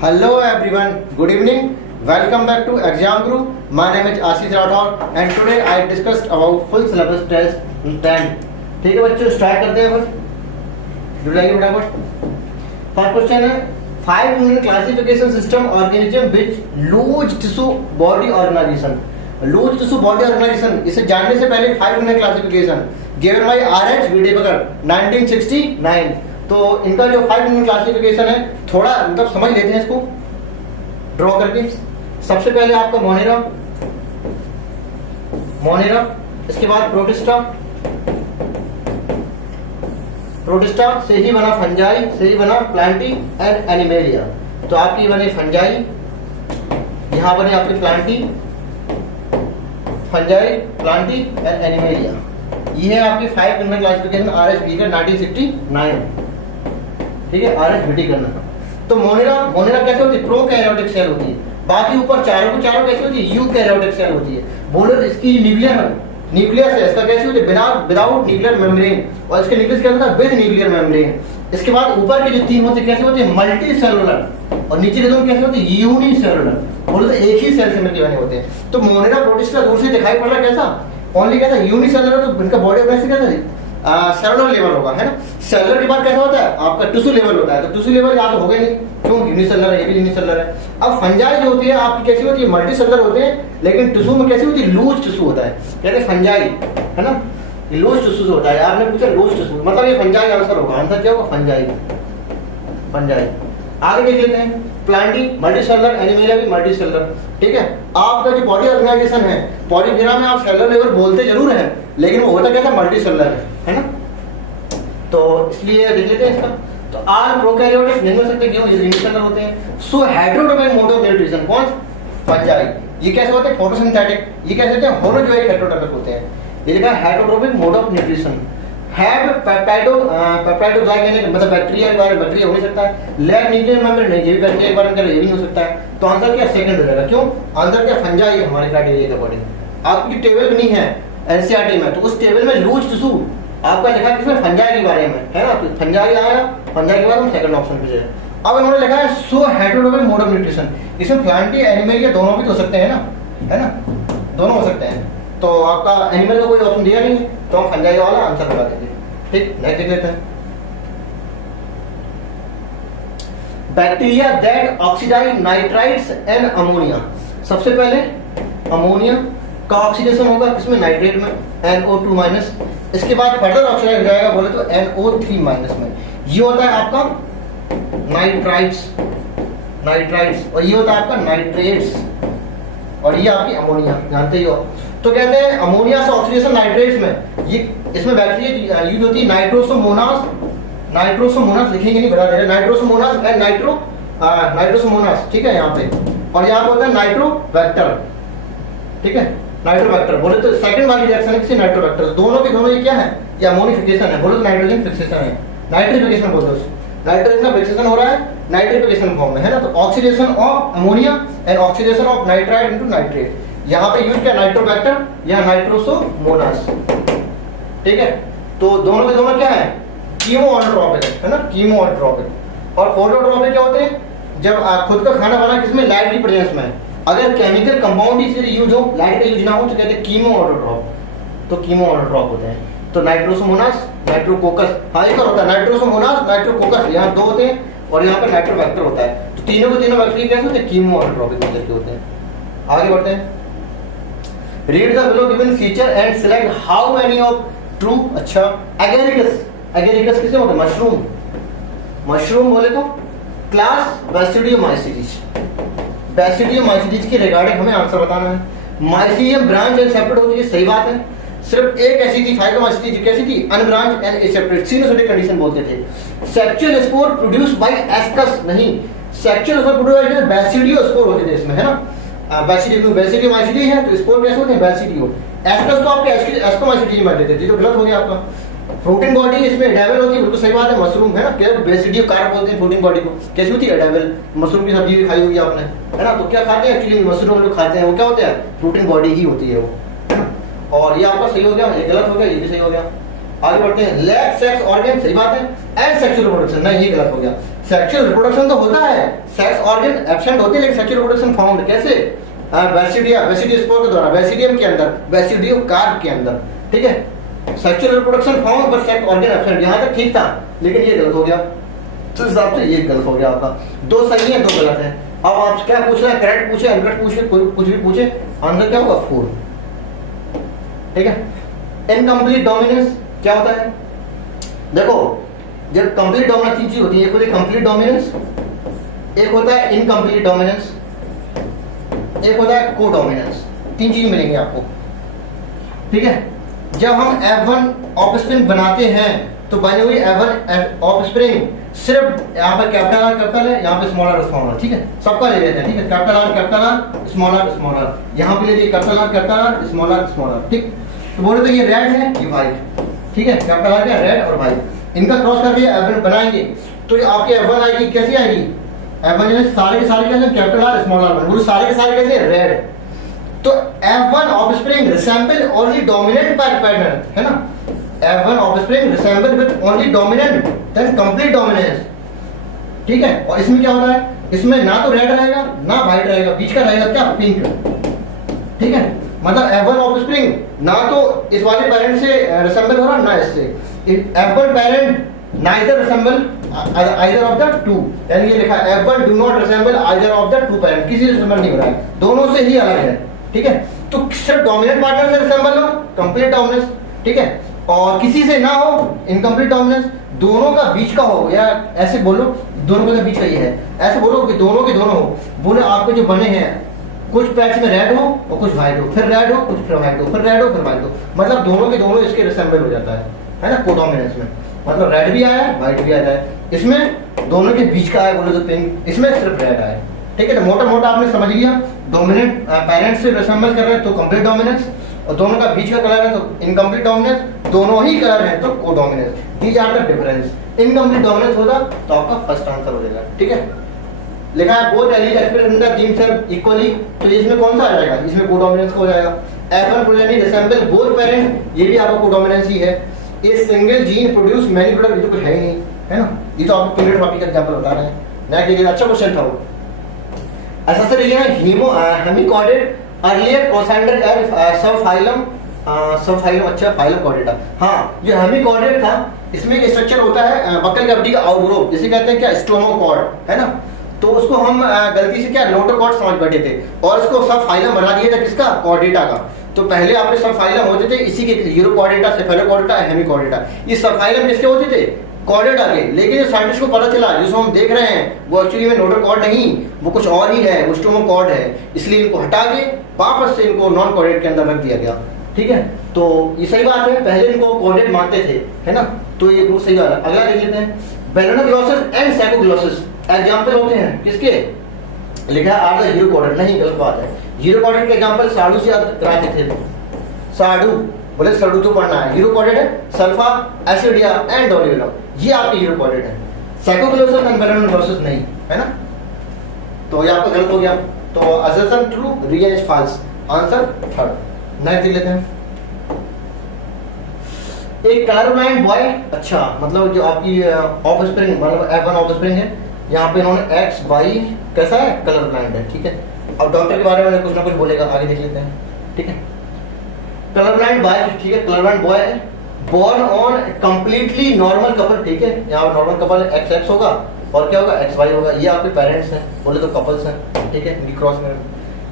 Hello everyone, good evening. Welcome back to Exam Guru. My name is Ashish Rathod and today I discussed about full syllabus test 10. ठीक है बच्चों, start करते हैं फिर। जुड़ जाइए फटाफट। फर्स्ट क्वेश्चन है 5 unit classification system organism which loose tissue body organisation. Loose tissue body organisation, इसे जानने से पहले 5 unit classification given by R H 1969। तो इनका जो 5 यूनिट क्लासिफिकेशन है थोड़ा मतलब समझ लेते हैं इसको ड्रॉ करके। सबसे पहले आपका मोनेरा, इसके बाद प्रोटिस्टा से ही बना फंजाई, से ही बना प्लांटी एंड एनिमेलिया। तो आपकी बने फंजाई, यहां बने आपकी Plantae, fungi, Plantae and animalia. ये है आपकी 5 यूनिट क्लासिफिकेशन आरएचबी का 1969। ठीक है, आरएचबी करना। तो मोनेरा कैसे होती है? प्रोकैरियोटिक सेल होती है। बाकी ऊपर चारों कैसे होती है? यूकैरियोटिक सेल होती है। बोलो इसकी न्यूक्लियस है, इसका कैसे होती है? विदाउट न्यूक्लियर मेम्ब्रेन, और इसके न्यूक्लियस क्या होता है? With nuclear membrane. इसके बाद ऊपर की जो 3 होती है कैसे होती है? मल्टी सेलुलर, और नीचे के 2 कैसे होती है? यूनिसेलुलर। बोलो तो एक ही सेल से मिलके बने होते हैं। तो मोनेरा प्रोटिस्टा दूर से दिखाई पड़ रहा है कैसा? ओनली कैसा? यूनिसेलुलर। तो इनका बॉडी ऑर्गेनाइजेशन कैसा है? सेलुलर लेवल होगा, है ना। सेलुलर के बाद कैसा होता है? आपका टिश्यू लेवल होता है। तो टिश्यू लेवल यहाँ तो होगा नहीं, क्यों? यूनिसेलुलर है, ये भी यूनिसेलुलर है। अब फंजाई जो होती है आपकी कैसी होती है? मल्टी सेलुलर होते हैं, लेकिन टिश्यू में कैसी होती है? लूज टिश्यू होता है, कहते हैं फंजाई, है ना। ये लूज टिश्यू होता है। आपने पूछा लूज टिश्यू मतलब ये फंजाई आंसर होगा। आंसर क्या होगा? फंजाई। आगे देख लेते हैं। प्लांटी मल्टी सेलुलर, एनिमेलिया भी मल्टी सेलुलर। ठीक है, आपका जो बॉडी ऑर्गेनाइजेशन है, पॉलीग्राम में आप सेलुलर लेवल बोलते जरूर है, लेकिन वो होता कैसा? मल्टी सेलुलर है ना। तो इसलिए देख लेते हैं इसका। तो आर प्रोकैरियोटिक नहीं हो सकते, क्यों? ये यूनिसेलुलर होते हैं। सो हेटेरोट्रोपिक मोड ऑफ न्यूट्रिशन कौन? फंजाई। ये कैसे होते हैं? फोटोसिंथेटिक। ये कैसे होते हैं? होलोजोइक हेटेरोट्रोपिक होते हैं। ये लिखा है heterotrophic mode of nutrition. Have peptidoglycan मतलब बैक्टीरिया के बारे में बैक्टीरिया हो नहीं सकता है। लैक न्यूक्लियर मेम्ब्रेन नहीं, ये भी बैक्टीरिया के बारे में ये भी नहीं हो सकता है। तो आंसर क्या? सेकंड हो जाएगा। क्यों? आंसर क्या? फंजाई हमारे क्राइटेरिया का बॉडी। आपकी टेबल बनी है एनसीईआरटी में, तो उस टेबल में लूज टिश्यू आपका लिखा है किसमें? फंजाई के बारे में, है ना। तो फंजाई आया, फंजाई के बाद हम सेकंड ऑप्शन पे जाए। अब इन्होंने लिखा है सो हेटेरोट्रोपिक मोड ऑफ न्यूट्रिशन। इसमें प्लांटी एनिमलिया दोनों भी हो सकते हैं ना, है ना, दोनों हो सकते हैं। तो आपका एनिमल का कोई ऑप्शन दिया नहीं, तो हम फंजाई वाला आंसर लगा देंगे। ठीक, नेक्स्ट देख लेते हैं। Bacteria that oxidise nitrites and ammonia. सबसे पहले अमोनिया का ऑक्सीडेशन होगा किसमें? नाइट्रेट में, NO2-। इसके बाद फर्दर ऑक्सीडाइज हो जाएगा बोले तो NO3- में। ये होता है आपका नाइट्राइट्स, और ये होता है आपका नाइट्रेट्स, और ये आपकी अमोनिया, जानते ही हो। तो कहते हैं अमोनिया से ऑक्सीडेशन नाइट्रेट्स में, ये इसमें बैक्टीरिया यूज होती है नाइट्रोसोमोनास लिखेंगे नहीं, बता दे रहे, नाइट्रोसोमोनास एंड नाइट्रोसोमोनास। ठीक है, यहाँ पे, और यहाँ पे होता है नाइट्रोबैक्टर। ठीक है, नाइट्रोबैक्टर बोले तो सेकंड वाली रिएक्शन है किसी नाइट्रोबैक्टर। दोनों के दोनों ये क्या है? ये अमोनिफिकेशन है, बोले तो नाइट्रोजन फिक्सेशन है, नाइट्रिफिकेशन बोलते हैं। नाइट्रोजन का फिक्सेशन हो रहा है नाइट्रिफिकेशन फॉर्म में, है ना। तो oxidation of ammonia and oxidation of nitrite into nitrate. यहाँ पे यूज किया नाइट्रोबैक्टर या नाइट्रोसोमोनास। ठीक है, तो दोनों के दोनों क्या है? कीमोऑलोट्रोपिक है ना, कीमोऑलोट्रोपिक। और फोटोट्रोपिक क्या होते हैं? जब खुद का खाना बना किसमें? लाइट की प्रेजेंस में। अगर केमिकल कंपाउंड ही यूज हो, लाइट का यूज ना हो, तो कहते हैं कीमोऑलोट्रोप। तो कीमोऑलोट्रोप होते हैं। तो नाइट्रोसोमोनास, नाइट्रोकोकस, हाँ एक और होता है नाइट्रोसोमोनास, नाइट्रोकोकस, यहाँ 2 होते हैं, और यहाँ पर नाइट्रोबैक्टर होता है। तो तीनों के तीनों बैक्टीरिया कैसे होते हैं? कीमोऑलोट्रोपिक नेचर के होते हैं। आगे बढ़ते हैं। Read the below given feature and select how many of true. अच्छा, एगेरिकस किसे होता है? मशरूम बोले तो क्लास बैसिडियोमाइसीटीज के रिगार्डिंग हमें आंसर बताना है। माइसीलियम ब्रांच एंड सेपरेट होती है, सही बात है। सिर्फ एक ऐसी थी फाइटोमाइसीटीज, कैसी थी? Unbranched and aseptate, coenocytic condition बोलते थे। Sexual spore produce by ascus नहीं, sexual spore produce by basidiospore होते थे इसमें, है ना। बैसिडियोमाइसीटी है तो स्पोर कैसे होते हैं? बैसिडियो। एस्कस तो आपके एस्कोमाइसीटी में देते थे, तो गलत हो गया आपका। प्रोटीन बॉडी इसमें एडाबल होती है, बिल्कुल सही बात है। मशरूम है ना, क्या बेसिडियो कार बोलते हैं प्रोटीन बॉडी को। कैसी होती है? एडाबल। मशरूम की सब्जी भी खाई होगी आपने, है ना। तो क्या खाते हैं एक्चुअली? मशरूम लोग खाते हैं, वो क्या होता है? प्रोटीन बॉडी ही होती है वो, है ना। और ये आपका सही हो गया, ये गलत हो गया, ये भी सही हो गया। आगे बढ़ते हैं, लैक सेक्स ऑर्गन, सही बात है, एंड सेक्सुअल रिप्रोडक्शन, नहीं ये गलत हो गया। सेक्सुअल रिप्रोडक्शन तो होता है, सेक्स ऑर्गन एब्सेंट होते हैं, लेकिन सेक्सुअल रिप्रोडक्शन फाउंड कैसे? बैसिडिया, बैसिडियोस्पोर के द्वारा, बैसिडियम के अंदर, बैसिडियो कार्प के अंदर, ठीक है। Sexual reproduction found but sex organ absent, यहाँ तक ठीक था, लेकिन ये गलत हो गया, तो इस हिसाब से ये गलत हो गया आपका। दो सही है, दो गलत है। अब आप क्या पूछ रहे हैं, करेक्ट पूछे, अनकरेक्ट पूछे, कुछ भी पूछे, आंसर क्या होगा? 4, ठीक है। इनकम्प्लीट डोमिनेंस क्या होता है? देखो, जब कंप्लीट डोमिनेंस तीन चीज होती है, एक होती है कंप्लीट डोमिनेंस, एक होता है इनकम्प्लीट डोमिनेंस, एक होता है को डोमिनेंस। तीन चीज मिलेंगे आपको, ठीक है। जब हम F1 ऑफस्प्रिंग बनाते हैं तो बनी हुई F1 ऑफस्प्रिंग सिर्फ यहाँ पर कैपिटल है, यहाँ पे स्मॉल आर, ठीक है, सबका ले लेते हैं, ठीक है। कैपिटल आर, स्मॉल आर, यहाँ पे ले लीजिए कैपिटल आर, स्मॉल आर, ठीक। तो बोले तो ये रेड है, ये व्हाइट, ठीक है। कैपिटल आर क्या, रेड और व्हाइट, इनका क्रॉस करके F1 बनाएंगे तो ये आपके F1 आएगी, कैसी आएगी? F1 जैसे सारे के सारे कैसे कैपिटल आर, स्मॉल आर, बोले सारे के सारे कैसे? रेड। तो F1 offspring resemble only dominant pattern, है ना। F1 offspring resemble with only dominant then complete dominance, ठीक है। और इसमें क्या होता है? इसमें ना तो रेड रहेगा ना व्हाइट रहेगा, बीच का रहेगा क्या? पिंक, ठीक है। मतलब F1 ऑफस्प्रिंग ना तो इस वाले पेरेंट से रिसेंबल हो रहा ना इससे। F1 parent neither resemble either of the two, यानी ये लिखा है F1 do not resemble either of the two parent, किसी से रिसेंबल नहीं हो रहा है, दोनों से ही अलग है, ठीक है। तो सिर्फ डोमिनेंट पार्टनर से रिसेंबल हो, कंप्लीट डोमिनेंस, ठीक है। और किसी से ना हो, इनकम्प्लीट डोमिनेंस, दोनों का बीच का हो, या ऐसे बोलो दोनों का बीच का ये है, ऐसे बोलो कि दोनों के दोनों हो। बोले आपके जो बने हैं कुछ पैच में रेड हो और कुछ व्हाइट हो, फिर रेड हो, कुछ फिर व्हाइट हो, फिर रेड हो, फिर व्हाइट हो, मतलब दोनों के दोनों इसके रिसेंबल हो जाता है ना, कोडोमिनेंस में। मतलब रेड भी आया है, व्हाइट भी आ जाए, इसमें दोनों के बीच का है बोले तो पिंक, इसमें सिर्फ रेड आया, ठीक है। तो मोटा मोटा आपने समझ लिया, डोमिनेंट पेरेंट्स से रिसेंबल कर रहे हैं तो कंप्लीट डोमिनेंस, और दोनों का बीच का कलर है तो इनकम्प्लीट डोमिनेंस, दोनों ही कलर है तो codominance. These are the difference. Incomplete dominance होता तो आपका फर्स्ट आंसर हो जाएगा, ठीक है। लिखा है both allele express in the gene cell equally, तो इसमें कौन सा आ जाएगा? इसमें कोडोमिनेंस हो जाएगा। F1 progeny resemble both parent, ये भी आपका कोडोमिनेंस ही है। ये single gene produce many product, ये तो कुछ है ही नहीं, है ना। ये तो आपको पीरियड टॉपिक का एग्जांपल बता रहे हैं ना, कि अच्छा क्वेश्चन था वो। ऐसा सर ये हेमिकॉर्डेट अर्लियर प्रोसेंडर सब फाइलम, अच्छा फाइलम कॉर्डेटा, हाँ ये हेमिकॉर्डेट था। इसमें एक स्ट्रक्चर होता है बक्कल कैविटी का आउटग्रोव, जिसे कहते हैं क्या? स्टोमोकॉर्ड, है ना। तो उसको हम गलती से क्या नोटोकॉर्ड समझ बैठे थे और इसको सब फाइलम बना दिया था, किसका? कॉर्डेटा का। तो पहले आपके सब फाइलम होते थे इसी के, यूरोकॉर्डेटा, सेफेलोकॉर्डेटा, हेमिकॉर्डेटा, ये सब फाइलम किसके होते थे? कॉर्डेटा के। लेकिन साइंटिस्ट को पता चला जिसको हम देख रहे हैं वो एक्चुअली में नोटोकॉर्ड नहीं, वो कुछ और ही है, वो स्टोमोकॉर्ड है, इसलिए इनको हटा के वापस से इनको नॉन कॉर्डेट के अंदर रख दिया गया, ठीक है। तो ये सही बात है, पहले इनको कॉर्डेट मानते थे, है ना। तो ये सही बात है। अगला देख लेते हैं, बेलोनोग्लोसिस एंड सैकोग्लोसिस एग्जांपल होते हैं किसके? लिखा है आर द यूरोकॉर्डेट, नहीं गलत बात है। यूरोकॉर्डेट के एग्जांपल साडू से याद कराते थे, साडू बोले साडू तो पढ़ना है। यूरोकॉर्डेट है सल्फा, एसिडिया एंड डोलियोलम, ये आपके यूरोकॉर्डेट है। सैकोग्लोसिस एंड बेलोनोग्लोसिस नहीं, है ना। तो ये आपका गलत हो गया। तो assertion true, real is false, answer third. Next देख लेते हैं, एक कलर ब्लाइंड बॉय, अच्छा मतलब जो आपकी ऑफस्प्रिंग मतलब F1 ऑफस्प्रिंग है, यहाँ पे इन्होंने एक्स वाई कैसा है? कलर ब्लाइंड है, ठीक है। अब डॉक्टर के बारे में कुछ ना कुछ बोलेगा, आगे देख लेते हैं, ठीक है। कलर ब्लाइंड बॉय, ठीक है, कलर ब्लाइंड बॉय है, born on completely normal couple, ठीक है। यहाँ नॉर्मल कपल XX होगा और क्या होगा? XY होगा, ये आपके पेरेंट्स हैं, बोले तो कपल्स हैं, ठीक है। क्रॉस में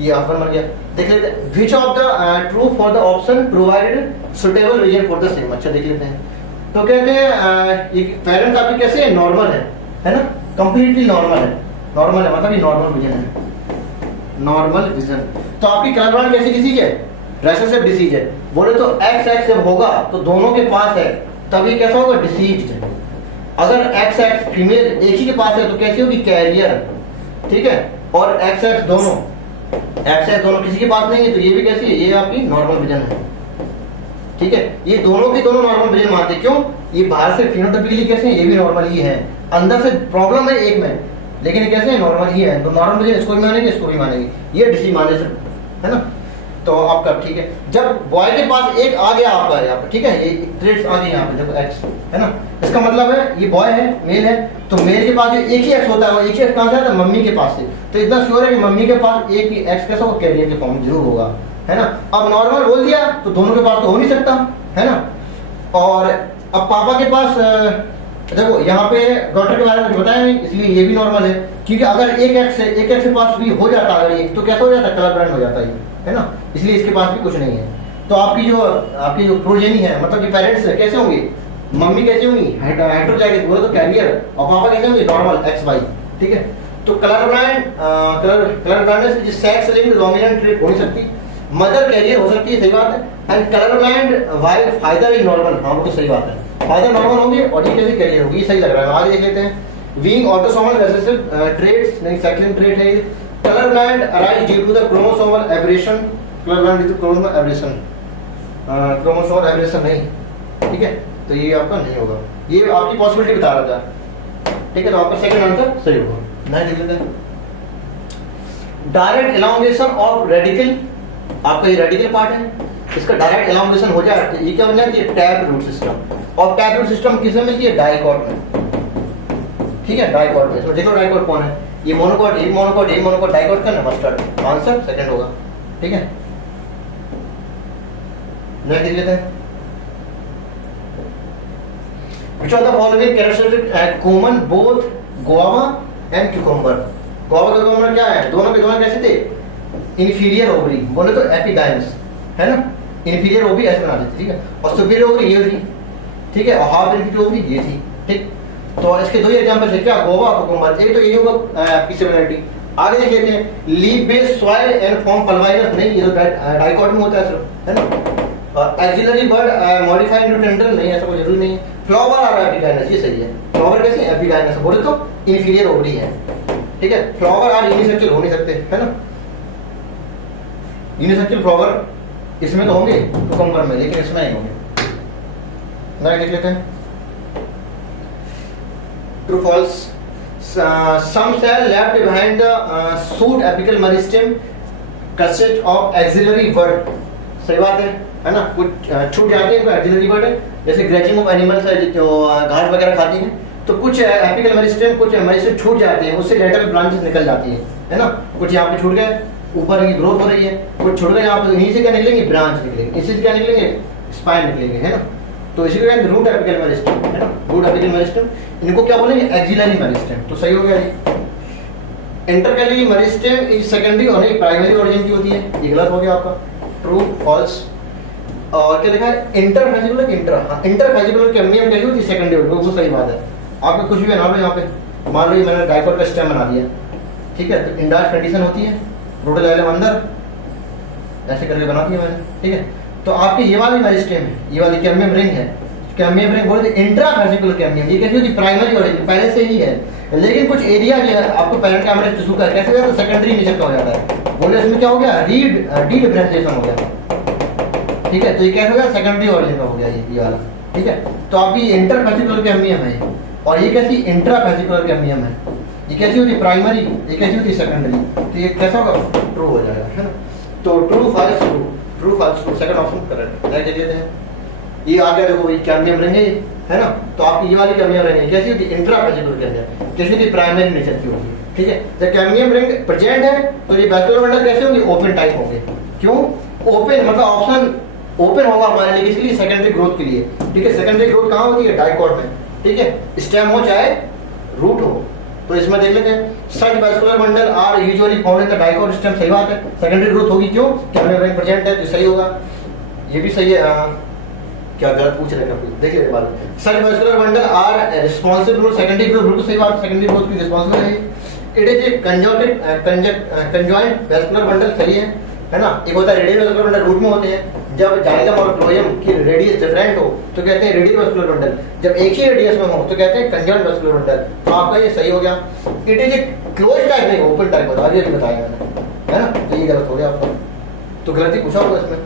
ये F1 बन गया। देख लेते हैं, which of the true for the option provided suitable reason for the same, अच्छा देख लेते हैं। तो कहते हैं ये पेरेंट्स आपके कैसे है? नॉर्मल है ना, कंप्लीटली नॉर्मल है, मतलब ये नॉर्मल विजन है, नॉर्मल विजन। तो आपकी कलर ब्लाइंड कैसी डिसीज है? रेसेसिव डिसीज है। बोले तो XX जब होगा तो दोनों के पास है तब ये कैसा होगा? डिसीज है। अगर XX फीमेल एक ही के पास है तो कैसी होगी? कैरियर, ठीक है। और XX दोनों किसी के पास नहीं है तो ये भी कैसी है? ये आपकी नॉर्मल विजन है, ठीक है। ये दोनों के दोनों नॉर्मल विजन मानते हैं, क्यों? ये बाहर से फिनोटाइपिकली कैसे हैं? ये भी नॉर्मल ही है, अंदर से प्रॉब्लम है एक में, लेकिन ये कैसे है? नॉर्मल ही है। तो नॉर्मल विजन इसको भी मानेंगे, इसको भी मानेंगे, ये डिसीज माने से, है ना। तो आपका ठीक है। जब बॉय के पास एक आ गया आपका यहाँ पे, ठीक है, ये ट्रेड्स आ गए यहाँ पे, देखो एक्स है ना, इसका मतलब है ये बॉय है, मेल है, तो मेल के पास जो एक ही एक्स होता है, वो एक ही एक्स कहाँ से आता है, मम्मी के पास से। तो इतना श्योर है कि मम्मी के पास एक ही एक्स कैसा होगा, कैरियर के फॉर्म जरूर होगा, है ना। अब नॉर्मल बोल दिया तो दोनों के पास तो हो नहीं सकता, है ना। और अब पापा के पास देखो यहाँ पे डॉटर के बारे में बताया नहीं, इसलिए ये भी नॉर्मल है, क्योंकि अगर एक एक्स के पास भी हो जाता अगर ये, तो कैसा हो जाता, कलर ब्लाइंड हो जाता है ना, इसलिए इसके पास भी कुछ नहीं है। तो आपकी जो प्रोजेनी है, मतलब कि पेरेंट्स कैसे होंगे, मम्मी कैसे होंगी हेटेरोजाइगस, बोले तो कैरियर, और पापा कैसे होंगे नॉर्मल एक्स वाई, ठीक है। तो कलर ब्लाइंडनेस जिस सेक्स लिंक्ड डोमिनेंट ट्रेट हो नहीं सकती, मदर कैरियर हो सकती है, सही बात है। And colour blind while father is normal, हाँ वो तो सही बात है, फादर नॉर्मल होंगे और ये कैसे कैरियर होगी, सही लग रहा है। आगे देख लेते हैं। बीइंग ऑटोसोमल रिसेसिव ट्रेट्स नहीं, सेकंड ट्रेट है। Colour blind arise due to the chromosomal aberration, colour blind due to chromosomal aberration, chromosomal aberration नहीं, ठीक है, तो ये आपका नहीं होगा, ये आपकी पॉसिबिलिटी बता रहा था, ठीक है, तो आपका सेकंड आंसर सही होगा। नहीं देख लेते हैं। डायरेक्ट एलोंगेशन ऑफ रेडिकल, आपका ये रेडिकल पार्ट है, इसका डायरेक्ट एलोंगेशन हो जाए तो ये क्या बन जाती है, टैप रूट सिस्टम। और टैप रूट सिस्टम किसमें मिलती है, डाइकॉट में, ठीक है, डाइकॉट में। इसमें देखो डाइकॉट कौन है, ये मोनोकॉट, ये मोनोकॉट, ये मोनोकॉट, डाइकॉट का ना मस्टर्ड, आंसर सेकंड होगा, ठीक है। नेक्स्ट देख लेते हैं। Which of the following characteristics are common both guava and cucumber? guava का cucumber क्या है, दोनों के दोनों कैसे थे, इंफीरियर ओवरी, बोले तो एपिगाइनस, है ना, इंफीरियर ओवरी ऐसे बना देते, ठीक है, और सुपीरियर ओवरी ये थी, ठीक है, और हाफ इंफीरियर ओवरी ये थी, ठीक। तो इसके दो एग्जांपल है, क्या, गोवा और कुकुम्बर, एक तो ये होगा आपकी सिमिलरिटी। आगे देख लेते हैं। Leaf based soil and form pulvinus, नहीं, ये तो डाइकॉट में होता है सिर्फ, है ना। और axillary bud modified to tendril, नहीं, ऐसा कोई जरूरी नहीं है। फ्लावर और एपिगाइनस, ये सही है, फ्लावर कैसे, एपिगाइनस, बोले तो इंफीरियर ओवरी है, ठीक है। फ्लावर और यूनिसेक्सुअल हो नहीं सकते, है ना, यूनिसेक्सुअल फ्लावर इसमें तो होंगे कुकुम्बर में, लेकिन इसमें नहीं होंगे। ना देख लेते हैं। True false, some cell left behind the shoot apical meristem consist of axillary bud, सही बात है ना, कुछ छूट जाते हैं एक्सिलरी बर्ड है, जैसे ग्रेचिंग ऑफ एनिमल्स है जो घास वगैरह खाती हैं, तो कुछ एपिकल मेरिस्टेम, कुछ मेरिस्टेम छूट जाते हैं, उससे लेटरल ब्रांचेस निकल जाती है ना, कुछ यहाँ पे छूट गए, ऊपर की ग्रोथ हो रही है, कुछ छूट गए यहाँ पे, इन्हीं से क्या निकलेंगे, ब्रांच निकलेंगे, इसी से क्या निकलेंगे, स्पाइन निकलेंगे, है ना। तो इसी को कहते हैं रूट एपिकल मेरिस्टेम, है ना, रूट एपिकल मेरिस्टेम, इनको क्या बोलेंगे, एक्सिलरी मेरिस्टेम, तो सही हो गया ये। इंटरकैलरी मेरिस्टेम इज सेकेंडरी और नहीं प्राइमरी ओरिजिन की होती है, ये गलत हो गया आपका, ट्रू फॉल्स। और क्या लिखा है, इंटरफेजिकुलर इंटरफेजिकुलर कैम्बियम कैसी होती है, सेकेंडरी, वो सही बात है। आपको कुछ भी बना लो यहाँ पे, मान लो मैंने डाइकॉट का स्टेम बना दिया, ठीक है, तो इंडास कंडीशन होती है, प्रोटोजाइलम अंदर ऐसे करके बना दिया मैंने, ठीक है। तो आपकी ये वाली मेरिस्टेम है, ये वाली कैम्बियम रिंग है, कैम्बियम रिंग बोलते हैं इंट्राफेजिकुलर कैम्बियम, ये कैसी होती है, प्राइमरी ओरिजिन पहले से ही है, लेकिन कुछ एरिया जो है आपको पैरेंट कैमरेज टिश्यू का कैसे हो जाता है, सेकेंडरी नेचर का हो जाता है, बोले इसमें क्या हो गया, डी डिफरेंशिएशन हो गया, ठीक है, तो ये कैसे हो गया, सेकेंडरी ओरिजिन का हो गया ये वाला, ठीक है। तो आपकी इंटरफेजिकुलर कैम्बियम है, और ये कैसी इंट्राफेजिकुलर कैम्बियम है, ये कैसी होती है, प्राइमरी, ये कैसी होती है, सेकेंडरी, तो ये कैसा होगा, ट्रू हो जाएगा, है ना। तो true false, true false, second option correct है। देख लेते हैं, ये आ गया, देखो ये कैम्बियम रिंग है ना, तो आपकी ये वाली कैम्बियम रिंग कैसी होती है, इंट्राफेजिकुलर कैम्बियम, कैसी होती है, प्राइमरी नेचर की होती है, ठीक है। जब कैम्बियम रिंग प्रेजेंट है तो ये वैस्कुलर बंडल कैसे होंगे, ओपन टाइप होंगे, क्यों ओपन, मतलब ऑप्शन ओपन होगा हमारे लिए, इसलिए सेकेंडरी ग्रोथ के लिए, ठीक है। सेकेंडरी ग्रोथ कहाँ होती है, डाइकॉट में, ठीक है, स्टेम हो चाहे रूट हो। तो इसमें देख लेते हैं, such vascular bundle are usually found in the dicot stem, सही बात है, सेकेंडरी ग्रोथ होगी, क्यों, कैम्बियम रिंग प्रेजेंट है, तो सही होगा, ये भी सही है। क्या गलत पूछ रहे हैं, देख लेते बाद। Such vascular bundle are responsible for secondary growth, बिल्कुल सही बात, सेकेंडरी ग्रोथ की रिस्पांसिबल है। It is a conjoint vascular bundle, सही है ना। एक होता है रेडियल वैस्कुलर बंडल, रूट में होते हैं, जब जाइलम और फ्लोएम की रेडियस डिफरेंट हो तो कहते हैं रेडियल वैस्कुलर बंडल, जब एक ही रेडियस में हो तो कहते हैं कंजॉइंट वैस्कुलर बंडल, तो आपका ये सही हो गया। It is A close type, नहीं ओपन टाइप होता है, अभी बताया मैंने, है ना, तो ये गलत हो गया आपका, तो गलती पूछा होगा इसमें,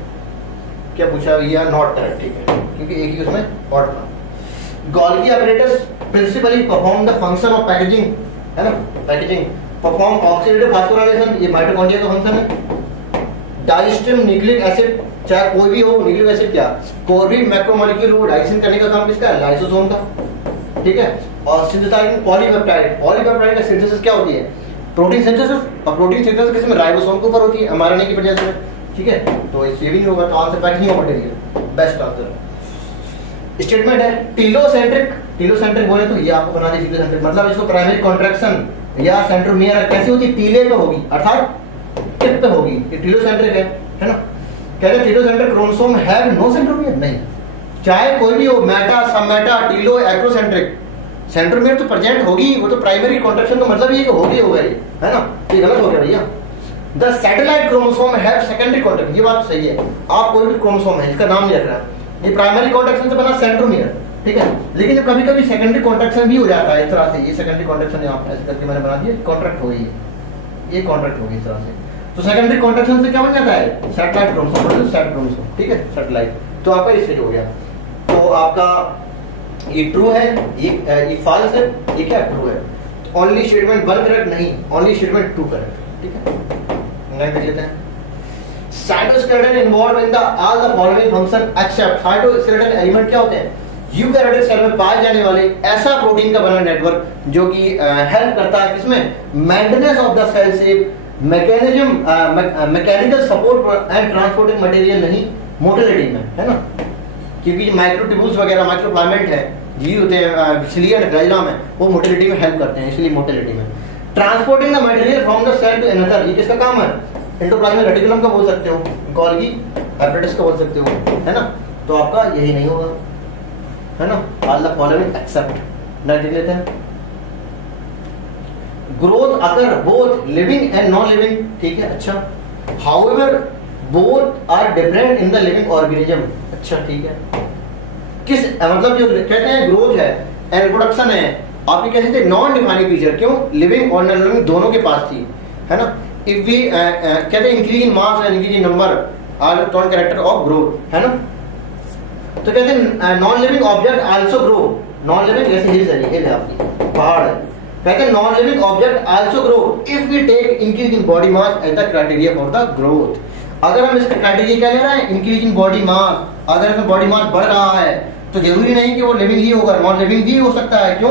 क्या पूछा, या नॉट करेक्ट, ठीक है, क्योंकि एक ही उसमें ऑड था। Golgi apparatus principally perform the function of packaging, है ना, पैकेजिंग, परफॉर्म ऑक्सीडेटिव फास्फोराइलेशन, ये माइटोकॉन्ड्रिया का फंक्शन है, डाइस्ट्रीम न्यूक्लिक एसिड, चाहे कोई भी हो न्यूक्लिक एसिड, क्या कोई भी मैक्रोमोलेक्यूल हो, डाइजेशन करने का काम किसका है, लाइसोसोम का, ठीक है। और सिंथेसाइजिंग पॉलीपेप्टाइड, पॉलीपेप्टाइड का सिंथेसिस क्या होती है, प्रोटीन सिंथेसिस, और प्रोटीन सिंथेसिस किसमें, राइबोसोम के ऊपर होती है, mRNA की वजह से, ठीक है। तो इससे भी नहीं होगा, तो आंसर बैक नहीं होगा मटेरियल, बेस्ट आंसर। स्टेटमेंट है टीलोसेंट्रिक, टीलोसेंट्रिक बोले तो ये आपको बना दी टीलोसेंट्रिक, मतलब इसको प्राइमरी कॉन्ट्रैक्शन या सेंट्रोमियर कैसी होती है, टीले पे होगी अर्थात टिप पे होगी, ये टीलोसेंट्रिक है ना। कहते हैं telocentric chromosome have no centromere, नहीं, चाहे कोई भी हो, meta, submeta, telo, acrocentric, centromere तो प्रेजेंट होगी, वो तो प्राइमरी कॉन्ट्रैक्शन का मतलब ये कि होगी होगा ये, है ना, ये गलत हो गया भैया। The satellite chromosome have secondary contraction, ये बात सही है, आप कोई भी क्रोमोसोम है इसका नाम नहीं रख रहा, ये प्राइमरी कॉन्ट्रैक्शन से बना सेंट्रोमियर, ठीक है, लेकिन जब कभी कभी सेकेंडरी कॉन्ट्रैक्शन भी हो जाता है इस तरह से, ये सेकेंडरी कॉन्ट्रैक्शन यहाँ ऐसे करके मैंने बना दिया, कॉन्ट्रैक्ट हो गई, ये कॉन्ट्रैक्ट हो गई इस तरह से, तो सेकेंडरी कॉन्ट्रैक्शन से क्या बन जाता है, सैटेलाइट क्रोमोसोम, सेट क्रोमोसोम, ठीक है, सैटेलाइट, तो आपका ये सही हो गया। तो आपका ये ट्रू है, ये फॉल्स है, ये क्या ट्रू है, ओनली स्टेटमेंट 1 करेक्ट नहीं, ओनली स्टेटमेंट 2 करेक्ट, ठीक है। नेक्स्ट देख लेते हैं, cytoskeleton involve in the all the following function except, cytoskeleton element क्या होते हैं, यूकैरियोटिक सेल में पाए जाने वाले ऐसा प्रोटीन का बना नेटवर्क जो कि हेल्प करता है किसमें, maintenance of the cell shape, mechanism, mechanical support and transporting material नहीं, मोटिलिटी में, है ना, क्योंकि माइक्रोट्यूब्यूल्स वगैरह माइक्रोफिलामेंट है जी होते हैं सिलिया ग्लाइला में, वो मोटिलिटी में हेल्प करते हैं, इसलिए मोटिलिटी में। Transporting the material from the cell to another, ये किसका काम है, एंडोप्लाज्मिक रेटिकुलम का बोल सकते हो, गोल्गी एपरेटस का बोल सकते हो, है ना, तो आपका यही नहीं होगा, है ना, all the following except. Next देख लेते हैं, ग्रोथ अगर both living and non living, ठीक है, अच्छा, however both are different in the living organism, अच्छा ठीक है, किस मतलब जो कहते हैं ग्रोथ है एंड रिप्रोडक्शन है, आपकी कैसे थे नॉन डिफाइनिंग फीचर, क्यों, लिविंग और नॉन लिविंग दोनों के पास थी, है ना। इफ वी कहते हैं increase in mass and increase in number are electron character of growth, है ना, तो कहते हैं non living object also grow, non living जैसे हिल्स है, हिल है आपकी पहाड़ है, कहते हैं non living object also grow if we take increase in body mass as the criteria for the growth. अगर हम इसका क्राइटेरिया क्या ले रहे हैं, इंक्रीज इन बॉडी मास, अगर इसमें बॉडी मास बढ़ रहा है तो जरूरी नहीं कि वो लिविंग ही होगा, नॉन लिविंग भी हो सकता है, क्यों,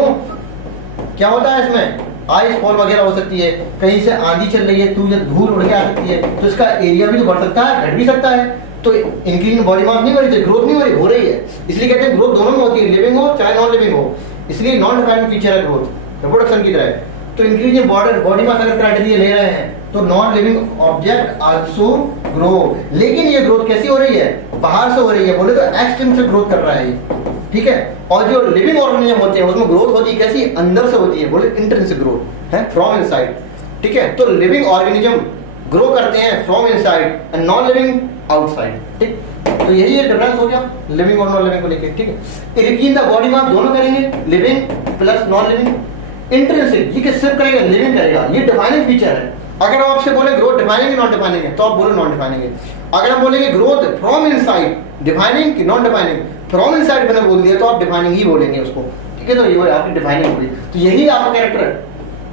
क्या होता है इसमें, आइस फॉल वगैरह हो सकती है, कहीं से आंधी चल रही है, धूल उड़ के आ सकती है, तो इसका एरिया भी तो बढ़ सकता है, घट भी सकता है, तो इंक्रीज इन बॉडी मास नहीं हो रही, ग्रोथ नहीं हो रही है, इसलिए कहते हैं ग्रोथ दोनों में होती है, लिविंग हो चाहे नॉन लिविंग हो, इसलिए नॉन डिफाइनिंग फीचर है ग्रोथ, रिप्रोडक्शन की तरह। तो इंक्रीज इन बॉडी मास अगर क्राइटेरिया ले रहे हैं तो non living object also grow, लेकिन ये ग्रोथ कैसी हो रही है, बाहर से हो रही है, बोले तो एक्सट्रीम से ग्रोथ कर रहा है ये, ठीक है, और जो लिविंग ऑर्गेनिज्म होते हैं उसमें ग्रोथ होती है कैसी, अंदर से होती है, बोले इंट्रिंसिक ग्रोथ है, फ्रॉम इनसाइड, ठीक है। तो लिविंग ऑर्गेनिज्म ग्रो करते हैं from inside and non living outside, ठीक, तो यही एक डिफरेंस हो गया लिविंग और नॉन लिविंग को लेकर, ठीक है। इंक्रीज द बॉडी मास दोनों करेंगे, living plus non living, intrinsic ये किससे करेगा, लिविंग करेगा, ये डिफाइनिंग फीचर है। अगर हम आपसे बोले ग्रोथ डिफाइनिंग नॉन डिफाइनिंग है तो आप बोलो नॉन डिफाइनिंग है, अगर हम बोलेंगे ग्रोथ फ्रॉम इनसाइड डिफाइनिंग की नॉन डिफाइनिंग, फ्रॉम इनसाइड मैंने बोल दिया तो आप डिफाइनिंग ही बोलेंगे उसको, ठीक है, तो ये आपकी डिफाइनिंग हुई, तो यही आपका कैरेक्टर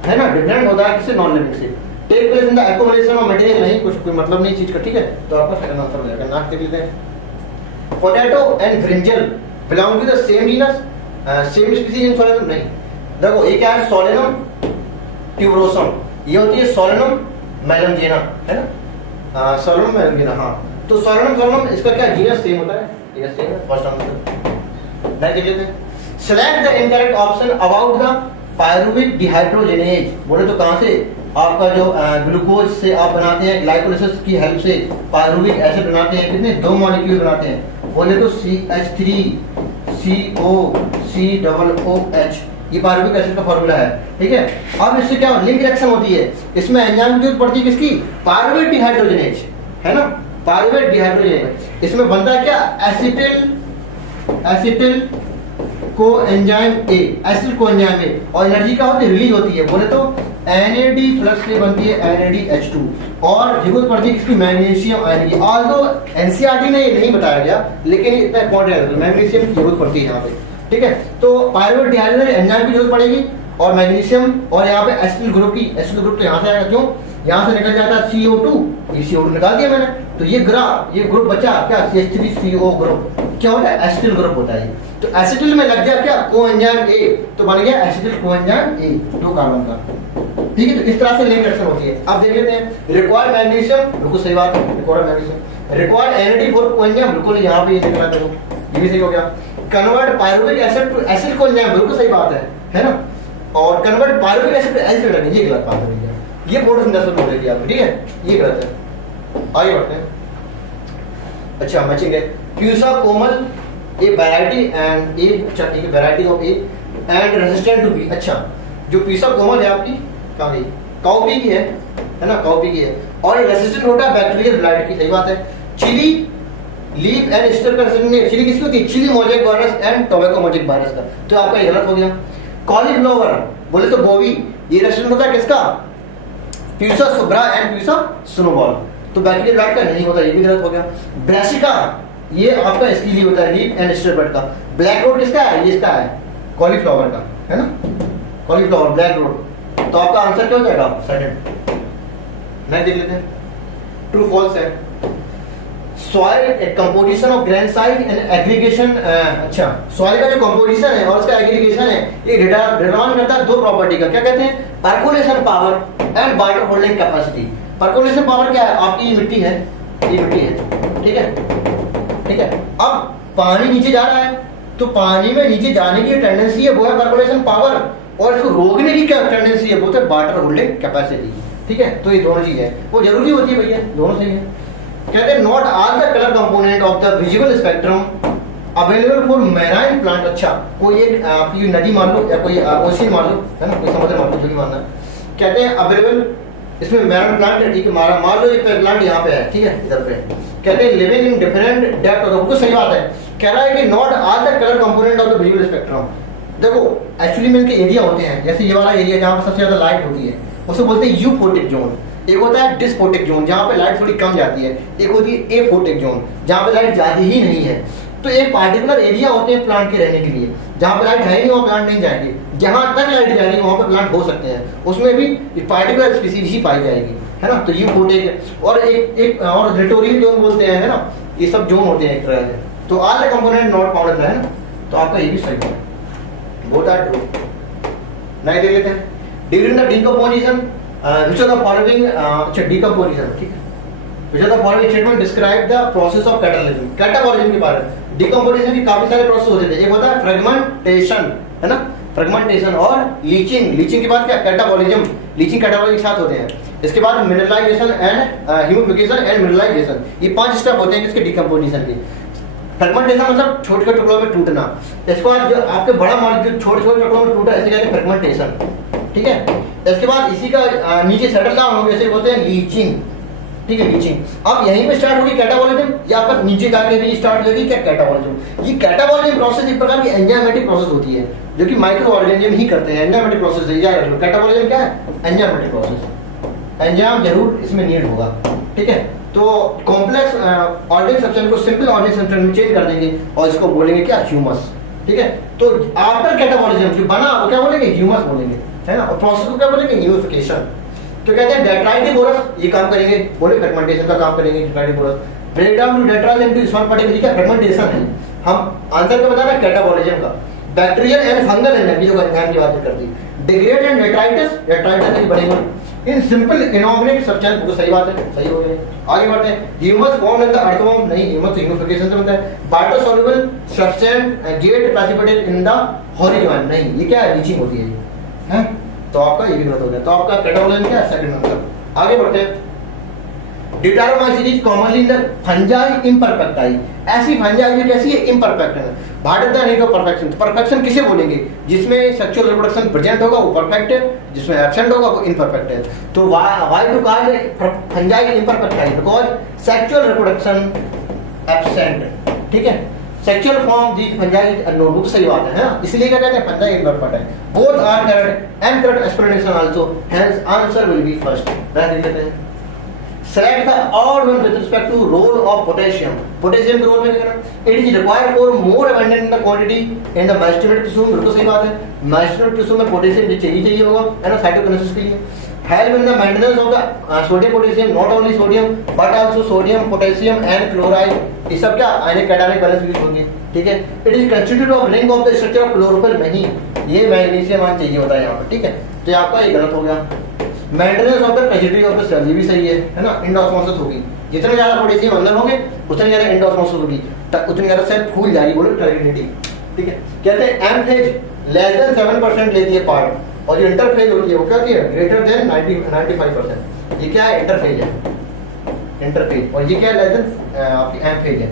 है ना, डिफरेंट होता है किससे, नॉन लिविंग से। Take place in the accumulation of material, नहीं कुछ कोई मतलब नहीं चीज का, ठीक है, तो आपका सेकंड आंसर हो जाएगा। नाक देख लेते हैं, potato and brinjal belong to the same genus, same species in Solanum, नहीं, देखो ये क्या है, सोलेनम ट्यूबरोसम, ये होती है सोलेनम मेलनजेना, है ना, सोलेनम मेलनजेना, हाँ, तो सोलेनम इसका क्या जीनस सेम होता है, ये सेम है, फर्स्ट आंसर। नेक्स्ट देख लेते हैं, select the incorrect option about the pyruvic dehydrogenase, बोले तो कहां से, आपका जो ग्लूकोज से आप बनाते हैं ग्लाइकोलाइसिस की हेल्प से पायरुविक एसिड बनाते हैं, कितने 2 मॉलिक्यूल बनाते हैं, बोले तो CH3COCOOH, ये पायरुविक एसिड का फार्मूला है, ठीक है। अब इससे क्या लिंक रिएक्शन होती है, इसमें एंजाइम की जरूरत पड़ती है किसकी, पायरुवेट डिहाइड्रोजनेज, है ना, पायरुवेट डिहाइड्रोजनेज, इसमें बनता है क्या, एसिटिल को एंजाइम ए, एसिल को एंजाइम ए, और एनर्जी क्या होती है, रिलीज होती है, बोले तो NAD प्लस से बनती है NADH2, और जरूरत पड़ती है किसकी, मैग्नीशियम आयन की, ऑल्दो NCERT ने ये नहीं बताया गया लेकिन इतना इंपॉर्टेंट है, मैग्नीशियम की जरूरत पड़ती है यहाँ पे, ठीक है। तो पायरुवेट डिहाइड्रोजनेज एंजाइम की जरूरत पड़ेगी और मैग्नीशियम, और यहाँ पे एसिल ग्रुप की, एसिल ग्रुप तो यहाँ से आएगा, क्यों, यहाँ से निकल जाता है CO2, ये CO2 निकाल दिया मैंने, तो ये ग्रुप बचा क्या, CH3CO ग्रुप, क्या होता है, एसिटिल ग्रुप होता है। तो एसिटिल में लग गया क्या, कोएंजाइम A, तो बन गया एसिटिल कोएंजाइम A 2 कार्बन का। ठीक है, तो इस तरह से लिंक रिएक्शन होती है। अब देख लेते हैं रिक्वायर्ड मैग्नीशियम, बिल्कुल सही बात है, required magnesium. Required NAD for coenzyme, बिल्कुल यहाँ पे ये देख रहा देखो, ये भी सही हो गया। Convert pyruvic acid to acid coenzyme, बिल्कुल सही बात है ना। और convert pyruvic acid to acid, ये गलत बात है, ये फोटोसिंथेसिस बोलेगी आप, ठीक है, ये गलत है। आगे बढ़ते हैं। अच्छा मैचिंग है, Pusa Komal a variety and a, अच्छा ठीक है, variety of a and resistant to be. अच्छा जो प्यूसा कोमल है आपकी कहाँ गई, काउपी की है ना, काउपी की है, और रेजिस्टेंट होता है बैक्टीरियल ब्लाइट की, सही बात है। चिली लीफ एंड स्टर का रेजिस्टेंट, चिली किसकी होती है, chilli mosaic virus and tobacco mosaic virus का, तो आपका ये गलत हो गया। कॉलीफ्लावर बोले तो गोभी, ये रेजिस्टेंट होता है किसका, प्यूसा सुब्रा एंड प्यूसा स्नोबॉल, तो बैक्टीरियल ब्लाइट का नहीं होता, ये भी गलत हो गया। ब्रासिका ये आपका इसके लिए होता है, लीफ एंड स्टर बर्ड का। ब्लैक रोड किसका है, ये इसका है, कॉलीफ्लावर का, है ना, कॉलीफ्लावर ब्लैक रोड, तो आपका आंसर क्या हो जाएगा, सेकंड। नहीं देख लेते हैं, ट्रू फॉल्स है। Soil composition of grain size and aggregation, अच्छा सॉइल का जो कंपोजिशन है और उसका एग्रीगेशन है, ये डिटरमाइन करता है 2 प्रॉपर्टी का, क्या कहते हैं, percolation power and water holding capacity. Percolation power क्या है, आपकी ये मिट्टी है, ये मिट्टी है, ठीक है, ठीक है। अब पानी नीचे जा रहा है, तो पानी में नीचे जाने की टेंडेंसी है, वो है पर्कोलेशन पावर, और इसको रोकने की क्या टेंडेंसी है, वो तो वाटर होल्डिंग कैपेसिटी, ठीक है। तो ये दोनों चीजें हैं, वो जरूरी होती है भैया, दोनों सही है। कहते हैं not all the colour component of the visible spectrum available for marine plant. अच्छा कोई एक आपकी नदी मान लो या कोई ओशियन मान लो, है ना, कोई समुद्र मान लो, जो भी मानना है, कहते हैं अवेलेबल, इसमें मैराइन प्लांट है, ठीक है, मान लो ये प्लांट यहाँ पे है, ठीक है, इधर पे, कहते हैं लिविंग इन डिफरेंट डेप्थ, और कुछ सही बात है, कह रहा है कि not all the colour component of the visible spectrum. देखो एक्चुअली में इनके एरिया होते हैं, जैसे ये वाला एरिया जहाँ पर सबसे ज्यादा लाइट होती है, उसे बोलते हैं यूफोटिक जोन। एक होता है डिस्फोटिक जोन, जहाँ पे लाइट थोड़ी कम जाती है, एक होती है एफोटिक जोन, जहाँ पे लाइट जाती ही नहीं है। तो एक पार्टिकुलर एरिया होते हैं प्लांट के रहने के लिए, जहाँ पे लाइट है नहीं वहाँ प्लांट नहीं जाएंगे, जहाँ तक लाइट जाएगी वहाँ पे प्लांट हो सकते हैं, उसमें भी पार्टिकुलर स्पीसीज ही पाई जाएगी, है ना। तो यूफोटिक और एक और लिटोरियल जोन बोलते हैं, है ना, ये सब जोन होते हैं एक तरह से। तो all the component not found, है ना, तो आपका ये भी सही है, बोथ आर ट्रू। नहीं दे लेते हैं, during the decomposition which of the following अच्छा decomposition, ठीक है, which of the following statement describe the process of catalysis। Catabolism के बारे में, डिकम्पोजिशन की काफी सारे प्रोसेस होते थे, एक होता है फ्रेगमेंटेशन, है ना, फ्रेगमेंटेशन, और लीचिंग, लीचिंग के बाद क्या, कैटाबॉलिज्म, लीचिंग कैटाबॉलिज्म के साथ होते हैं। इसके बाद mineralisation and humification and mineralisation, ये 5 स्टेप होते हैं किसके, डिकम्पोजिशन के। फ्रेगमेंटेशन मतलब छोटे छोटे टुकड़ों में टूटना, इसके बाद जो आपके बड़ा मॉलिक्यूल छोटे छोटे टुकड़ों में टूटा, इसे कहते हैं फ्रेगमेंटेशन, ठीक है। इसके बाद इसी का नीचे सेटल डाउन हो गया, इसे बोलते हैं लीचिंग, ठीक है, लीचिंग। अब यहीं पे स्टार्ट होगी कैटाबॉलिज्म, या पर नीचे जाके भी स्टार्ट होगी क्या, कैटाबॉलिज्म। ये कैटाबॉलिज्म प्रोसेस एक प्रकार की एंजाइमेटिक प्रोसेस होती है, जो कि माइक्रो ऑर्गेनिज्म ही करते हैं, एंजाइमेटिक प्रोसेस है, याद रख लो। कैटाबॉलिज्म क्या है, एंजाइमेटिक प्रोसेस, एंजाइम जरूर इसमें नीड होगा, ठीक है। तो कॉम्प्लेक्स ऑर्गेनिक सब्सटेंस को सिंपल ऑर्गेनिक सब्सटेंस में चेंज कर देंगे और इसको बोलेंगे क्या, ह्यूमस, ठीक है। तो आफ्टर कैटाबॉलिज्म जो बना वो क्या बोलेंगे, ह्यूमस बोलेंगे, है ना, और प्रोसेस को क्या बोलेंगे, ह्यूमिफिकेशन। तो कहते हैं डेट्राइटिकोरस ये काम करेंगे, बोले फ्रेगमेंटेशन का काम करेंगे, detritivores break down to detritus into small particles, क्या फ्रेगमेंटेशन है। हम आंसर क्या बता रहे हैं, कैटाबॉलिज्म का। बैक्टीरियल एंड फंगल एनर्जी जो एंजाइम की बात करती है। डिग्रेड एंड डेट्राइटिस, डेट्राइटिस नहीं बढ़ेगा इन सिंपल इनऑर्गेनिक सब्सटेंस, वो सही बात है, सही हो गया। आगे बढ़ते हैं, humus form in the earthworm, नहीं, ह्यूमस तो ह्यूमिफिकेशन से बनता है। Water soluble substance get precipitate in the horizon, नहीं, ये क्या है, लीचिंग होती है, हैं, तो आपका ये भी गलत हो गया। तो आपका कैटाबॉलिज्म क्या है, सेकंड आंसर। आगे बढ़ते हैं, deuteromycetes is commonly in the fungi imperfecti, ऐसी फंजाई जो कैसी है, इम्परफेक्ट है। भारत का नहीं तो परफेक्शन, परफेक्शन किसे बोलेंगे, जिसमें सेक्सुअल रिप्रोडक्शन प्रेजेंट होगा वो परफेक्ट है, जिसमें एब्सेंट होगा वो इम्परफेक्ट है। तो why to call fungi imperfecti, because sexual reproduction absent, ठीक है। Sexual form the fungi notebook, सही बात है, इसलिए क्या कहते हैं, फंजाई इम्परफेक्ट है। Both are correct and correct explanation also, hence answer will be first. Right लिखते हैं, select the odd one with respect to role of potassium, potassium के रोल में क्या, it is required for more abundant in the quantity in the mastocytic tissue, बिल्कुल सही बात है, mastocytic tissue में पोटेशियम चाहिए होगा, है ना, साइटोकिनेसिस के लिए। Help in the maintenance of the sodium potassium, not only sodium but also sodium potassium and chloride, ये सब क्या आयनिक कैटायनिक बैलेंस यूज होंगे, ठीक है। It is constitute of ring of the structure of chlorophyll, नहीं ये मैग्नीशियम आयन चाहिए होता है यहाँ पर, ठीक है। तो ये आपका ये गलत हो गया। Maintenance of the tertiary of the cell, ये भी सही है ना, एंडोस्मोसिस होगी, जितने ज्यादा पोटेशियम अंदर होंगे उतनी ज्यादा एंडोस्मोसिस होगी, उतनी ज्यादा सेल फूल जाएगी, बोलो टर्शियरी, ठीक है। कहते हैं एम फेज लेस देन 7% लेती है पार्ट, और जो इंटरफेज होती है वो क्या होती है ग्रेटर देन 95%, ये क्या है इंटरफेज है, इंटरफेज, और ये क्या है लेस देन आपकी एम फेज है,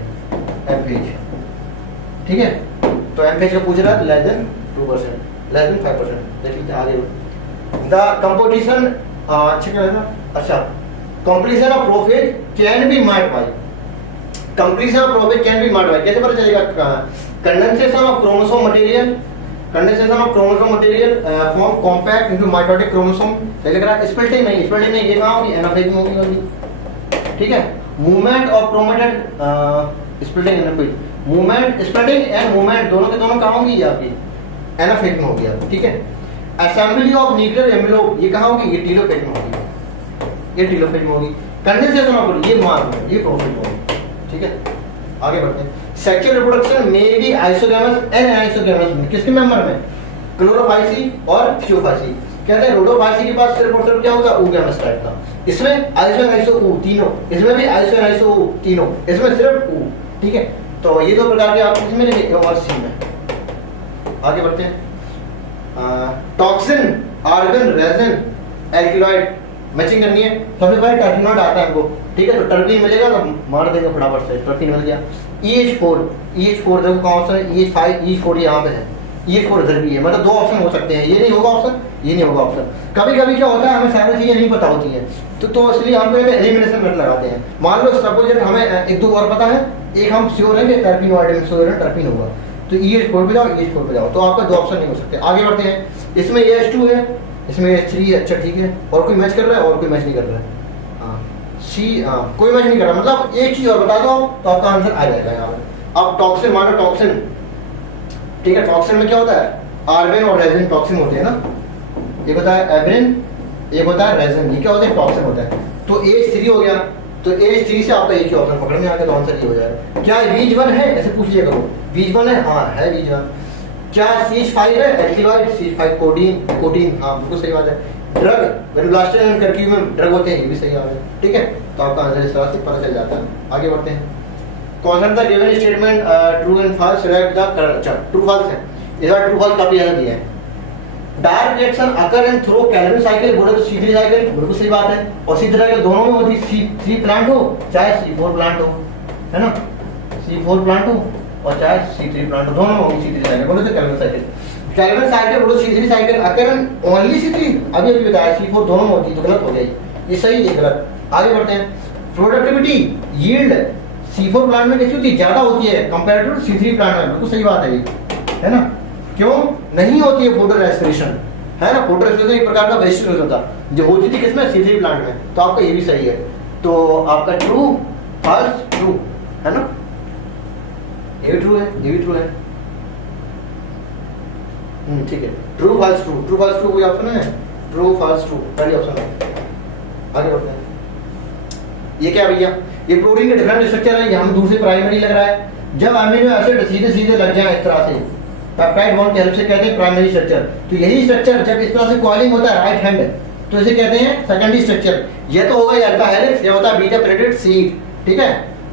एम फेज, ठीक है। तो एम फेज का पूछ रहा है लेस देन 2%, लेस देन 5%, देख लीजिए आगे द कंपोजिशन, अच्छा क्या था, अच्छा completion of prophase can be marked by, completion of prophase can be marked by, कैसे पता चलेगा, condensation of chromosome material, condensation of chromosome material form compact into mitotic chromosome, splitting नहीं, स्प्लिटिंग नहीं, ये कहाँ होगी एनाफेज में होगी, ठीक है। Movement of chromatid, splitting anaphase, movement splitting and movement दोनों के दोनों कहाँ होंगी, ये आपकी एनाफेज में होगी आपकी, ठीक है। असेंबली ऑफ न्यूक्लियर एनवेलोप, ये कहाँ होगी, ये टीलोफेज में होगी, ये टीलोफेज में होगी। कंडेंसेशन ऑफ, ये मार्ग में, ये प्रोफेज में होगी, ठीक है। आगे बढ़ते हैं। सेक्सुअल रिप्रोडक्शन में भी आइसोगैमस एंड आइसोगैमस, किसके मेंबर में, क्लोरोफाइसी और फियोफाइसी। कहते हैं रोडोफाइसी के पास सिर्फ और सिर्फ क्या होगा, oogamous टाइप का, इसमें आइसो आइसो ऊ तीनों, इसमें भी आइसो आइसो ऊ तीनों, इसमें सिर्फ ऊ, ठीक है। तो ये दो प्रकार के आपको इसमें मिलेंगे और सी में। आगे बढ़ते हैं। Toxin, organ, resin, alkaloid matching करनी है, सबसे पहले टर्पिनॉइड आता है हमको, ठीक है। तो टर्पीन मिलेगा तो मार देंगे फटाफट से, टर्पीन मिल गया। EH4 देखो कौन सा है, EH4 यहाँ पे है, EH4 इधर भी है, मतलब दो ऑप्शन हो सकते हैं, ये नहीं होगा ऑप्शन, ये नहीं होगा ऑप्शन। कभी कभी क्या होता है हमें सारी चीजें नहीं पता होती हैं, तो इसलिए हम एलिमिनेशन मेथड लगाते हैं। मान लो सपोज हमें एक दो और पता है, एक हम श्योर है कि टर्पिनॉइड में श्योर है टर्पीन होगा, तो EH4 पे जाओ, EH4 पे जाओ, तो आपका दो ऑप्शन नहीं हो सकते। आगे बढ़ते हैं। इसमें AH2 है, इसमें AH3 है, अच्छा ठीक है। और कोई मैच कर रहा है, और कोई मैच नहीं कर रहा है, कोई मैच नहीं कर रहा, मतलब एक चीज और बता दो तो आपका आंसर आ जाएगा यहाँ पे। अब टॉक्सिन, मानो टॉक्सिन, ठीक है। टॉक्सिन में क्या होता है, आर्गन और रेजिन टॉक्सिन होते हैं ना, एक होता है एब्रिन, एक होता है रेजिन, ये क्या होता है टॉक्सिन होता है। तो AH3 हो गया, तो AH3 से आपका एक ही ऑप्शन पकड़ में आ गया, तो आंसर ये हो जाएगा। क्या बीज1 है, ऐसे पूछ लिया करो, बीज1 है, हाँ है बीज1। क्या CH5 है, एल्किलॉइड, CH5 कोडीन, हाँ बिल्कुल सही बात है। ड्रग, वेनब्लास्टर एंड कर्क्यू में ड्रग होते हैं, ये भी सही बात है, ठीक है। तो आपका आंसर इस तरह से पता चल जाता है। आगे बढ़ते हैं। Concept the given statement true and false, select the true false है, इधर ट्रू फॉल्स काफी ज्यादा दिया है। Dark reaction occur in through Calvin cycle, बोले तो C3 साइकिल, बिल्कुल सही बात है। और C3 साइकिल दोनों में होती, C3 प्लांट हो चाहे C4 प्लांट हो, है ना, C4 प्लांट हो और चाहे C3 प्लांट हो, दोनों होगी C3 साइकिल, बोले तो कैलोरी साइकिल। कैलोरी साइकिल बोलो C3 साइकिल अकर ओनली C3, अभी बताया C4 दोनों में होती, तो गलत हो गई, ये सही ये गलत। आगे बढ़ते हैं। प्रोडक्टिविटी, यील्ड C4 प्लांट में कैसी होती है, ज्यादा होती है कंपेयर टू C3 प्लांट में, बिल्कुल सही बात है ये, है ना। क्यों नहीं होती है फोटो रेस्पिरेशन, है ना, फोटो रेस्पिरेशन एक प्रकार का वेजिटेबल होता है, जो होती थी किसमें, C3 प्लांट में, तो आपका ये भी सही है। तो आपका ट्रू फॉल्स ट्रू है ना, ये भी ट्रू है, ये भी ट्रू है, ठीक है। True false true, true false true कोई ऑप्शन है, ट्रू फॉल्स ट्रू पहली ऑप्शन है। आगे बढ़ते हैं। ये क्या भैया, ये प्रोटीन के डिफरेंट स्ट्रक्चर है, यहाँ दूर से प्राइमरी लग रहा है। जब अमीनो एसिड सीधे सीधे लग जाए इस तरह से पेप्टाइड बॉन्ड की हेल्प से, कहते हैं प्राइमरी स्ट्रक्चर। तो यही स्ट्रक्चर जब इस तरह से कॉइलिंग होता है राइट हैंड, तो इसे कहते हैं सेकेंडरी स्ट्रक्चर। ये तो होगा अल्फा हेलिक्स, ये होता है बीटा प्लेटेड सीट, ठीक है।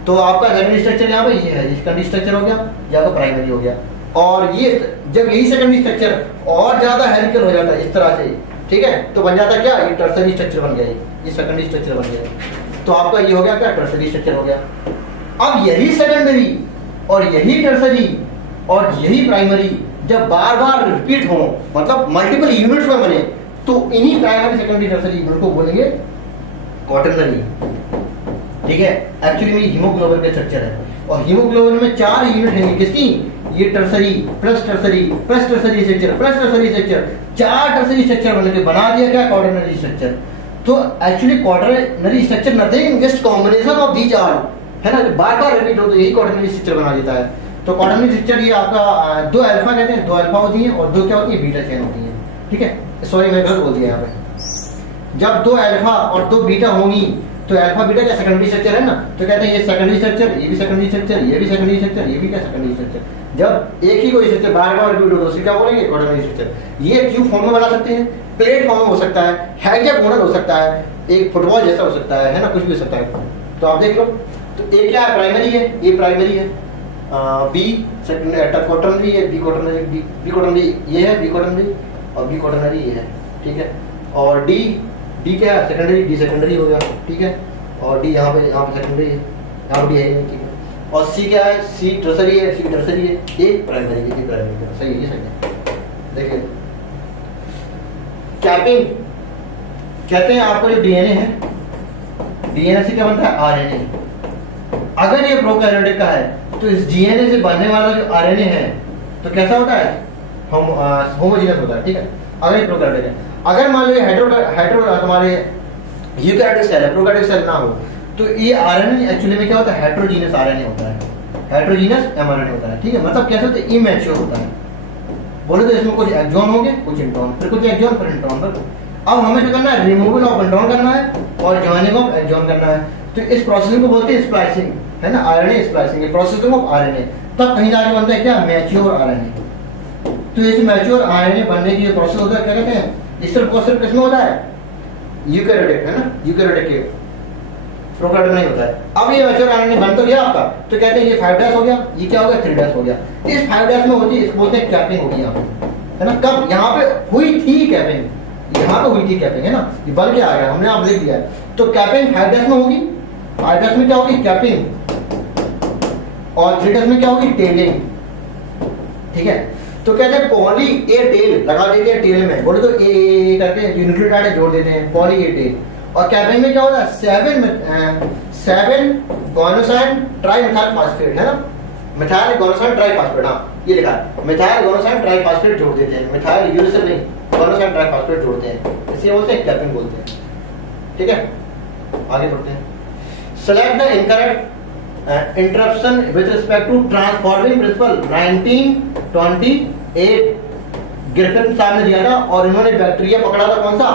तो आपका सेकेंडरी स्ट्रक्चर यहाँ पे ये है, ये सेकेंडरी स्ट्रक्चर हो गया, या तो प्राइमरी हो गया। और ये जब यही सेकेंडरी स्ट्रक्चर और ज्यादा हेलिकल हो जाता है इस तरह से, ठीक है, तो बन जाता क्या, ये टर्सरी स्ट्रक्चर बन गया, ये सेकेंडरी स्ट्रक्चर बन गया। तो आपका ये हो गया क्या, टर्सरी स्ट्रक्चर हो गया। अब यही सेकेंडरी और यही टर्सरी और यही प्राइमरी जब बार बार रिपीट हो, मतलब मल्टीपल यूनिट्स में बने, तो इन्हीं प्राइमरी सेकेंडरी टर्सरी यूनिट को बोलेंगे क्वाटरनरी, ठीक है। एक्चुअली में हीमोग्लोबिन का स्ट्रक्चर है, और हीमोग्लोबिन में 4 यूनिट हैं किसकी, ये tertiary plus tertiary plus tertiary structure plus tertiary structure, 4 tertiary structure बन के बना दिया क्या, क्वाटरनरी स्ट्रक्चर। तो actually quaternary structure nothing, just combination of these all, है ना, बार बार रिपीट हो तो यही क्वाटरनरी स्ट्रक्चर बना देता है। तो क्वाटरनरी स्ट्रक्चर ये आपका 2 अल्फा कहते हैं, 2 अल्फा होती है और 2 क्या होती है, बीटा चेन होती है, ठीक है। सॉरी मैं गलत बोल दिया यहाँ पे। जब 2 अल्फा और 2 बीटा होंगी तो अल्फा बीटा क्या सेकेंडरी स्ट्रक्चर है ना, तो कहते हैं ये सेकेंडरी स्ट्रक्चर, ये भी सेकेंडरी स्ट्रक्चर, ये भी सेकेंडरी स्ट्रक्चर, ये भी क्या सेकेंडरी स्ट्रक्चर। जब एक ही कोई स्ट्रक्चर बार बार रिपीट हो तो उसे क्या बोलेंगे, क्वाड्रेटिक स्ट्रक्चर। ये क्यूब फॉर्म में बना सकते हैं, प्लेट फॉर्म में हो सकता है, हेक्सागोनल हो सकता है, एक फुटबॉल जैसा हो सकता है ना, कुछ भी हो सकता है। तो आप देख लो, तो ए क्या है, प्राइमरी है, ये प्राइमरी है, बी क्वाटरनरी है, बी क्वाटरनरी ये है, बी क्वाटरनरी और बी क्वाटरनरी ये है, ठीक है। और डी क्या है, सेकेंडरी, डी सेकेंडरी हो गया, ठीक है। और डी यहाँ पे सेकेंडरी है, यहाँ डी है, ठीक है। और सी क्या है, सी टर्सरी है, सी टर्सरी है, ए प्राइमरी है, ये प्राइमरी है, सही है, सही है। देखिए कैपिंग कहते हैं आपको, जो डीएनए है, डीएनए से क्या बनता है, आरएनए। अगर ये प्रोकैरियोटिक का है तो इस डीएनए से बनने वाला जो आरएनए है तो कैसा होता है, होमोजेनस होता है, ठीक है। अगर ये प्रोकैरियोटिक है, अगर मान लो हेटेरो हमारे यूकैरियोटिक सेल है, प्रोकैरियोटिक सेल ना हो, तो ये आरएनए एक्चुअली में क्या होता है, हेटेरोजीनस आरएनए होता है, हेटेरोजीनस एमआरएनए होता है, ठीक है। मतलब कैसे होता है, इमैच्योर होता है। बोले तो इसमें कुछ एक्सॉन होंगे, कुछ इंट्रॉन, फिर कुछ एक्सॉन फिर इंट्रॉन। अब हमें क्या करना है, रिमूवल ऑफ इंट्रॉन करना है और जॉइनिंग ऑफ एक्सॉन करना है। तो इस प्रोसेसिंग को बोलते हैं स्प्लाइसिंग, है ना, RNA splicing, processing of RNA. तब कहीं जाके बनता है क्या, मैच्योर आरएनए। तो इस मैच्योर आरएनए बनने की जो प्रोसेस होता है क्या कहते हैं, इस तरह प्रोसेस किसमें होता है, यूकैरियोटिक, है ना, यूकैरियोटिक के, प्रोकैरियोटिक नहीं होता है। अब ये मैच्योर आरएनए बन तो गया आपका, तो कहते हैं ये 5' हो गया, ये क्या हो गया, 3' हो गया। इस 5' में होती है, इसको बोलते हैं कैपिंग होगी यहाँ पे, है ना। कब, यहाँ पे हुई थी कैपिंग, यहाँ पे हुई थी कैपिंग, है ना, ये बन के आ गया, हमने आप लिख दिया है। तो कैपिंग 5' में होगी, 5' में क्या होगी, कैपिंग, और 3' में क्या होगी, टेलिंग, ठीक है। तो कहते हैं पॉली ए टेल लगा देते हैं टेल में, बोले तो ए करके न्यूक्लियोटाइड जोड़ देते हैं, पॉली ए टेल। और कैपिंग में क्या होता है, 7 गोनोसाइन ट्राइमेथाइल फास्फेट, है ना, मिथाइल गोनोसाइन ट्राइफॉस्फेट, हाँ ये लिखा है, मिथाइल गोनोसाइन ट्राइफॉस्फेट जोड़ देते हैं, मिथाइल यूरेसिल नहीं, गोनोसाइन ट्राइफॉस्फेट जोड़ते हैं, इसे बोलते हैं कैपिंग बोलते हैं, ठीक है। आगे बढ़ते हैं। Select the incorrect interruption with respect to transforming principle 1928 Griffith साहब ने दिया था, और इन्होंने बैक्टीरिया पकड़ा था, कौन सा,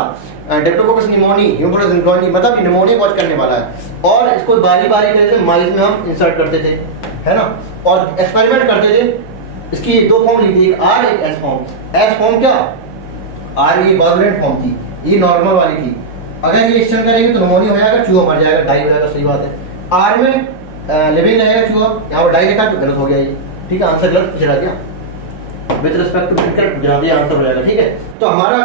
डिप्लोकोकस निमोनी, ह्यूमोफिलस इन्फ्लुएंजा, मतलब निमोनिया कॉज करने वाला है। और इसको बारी बारी करके माइस में हम इंसर्ट करते थे, है ना, और एक्सपेरिमेंट करते थे। इसकी 2 फॉर्म ली थी, एक आर एक एस फॉर्म। एस फॉर्म क्या, आर ये वायलेंट फॉर्म थी, ये नॉर्मल वाली थी। अगर ये एक्सटेंड करेंगे तो निमोनिया हो जाएगा, चूहा मर जाएगा, डाई हो जाएगा, सही बात है। आर में लिविंग रहेगा चूहा, यहाँ पर डाई लिखा तो गलत हो गया ये, ठीक है, आंसर गलत पूछा दिया, विद रिस्पेक्ट टू इनकरेक्ट पूछा दिया, आंसर हो जाएगा, ठीक है। तो हमारा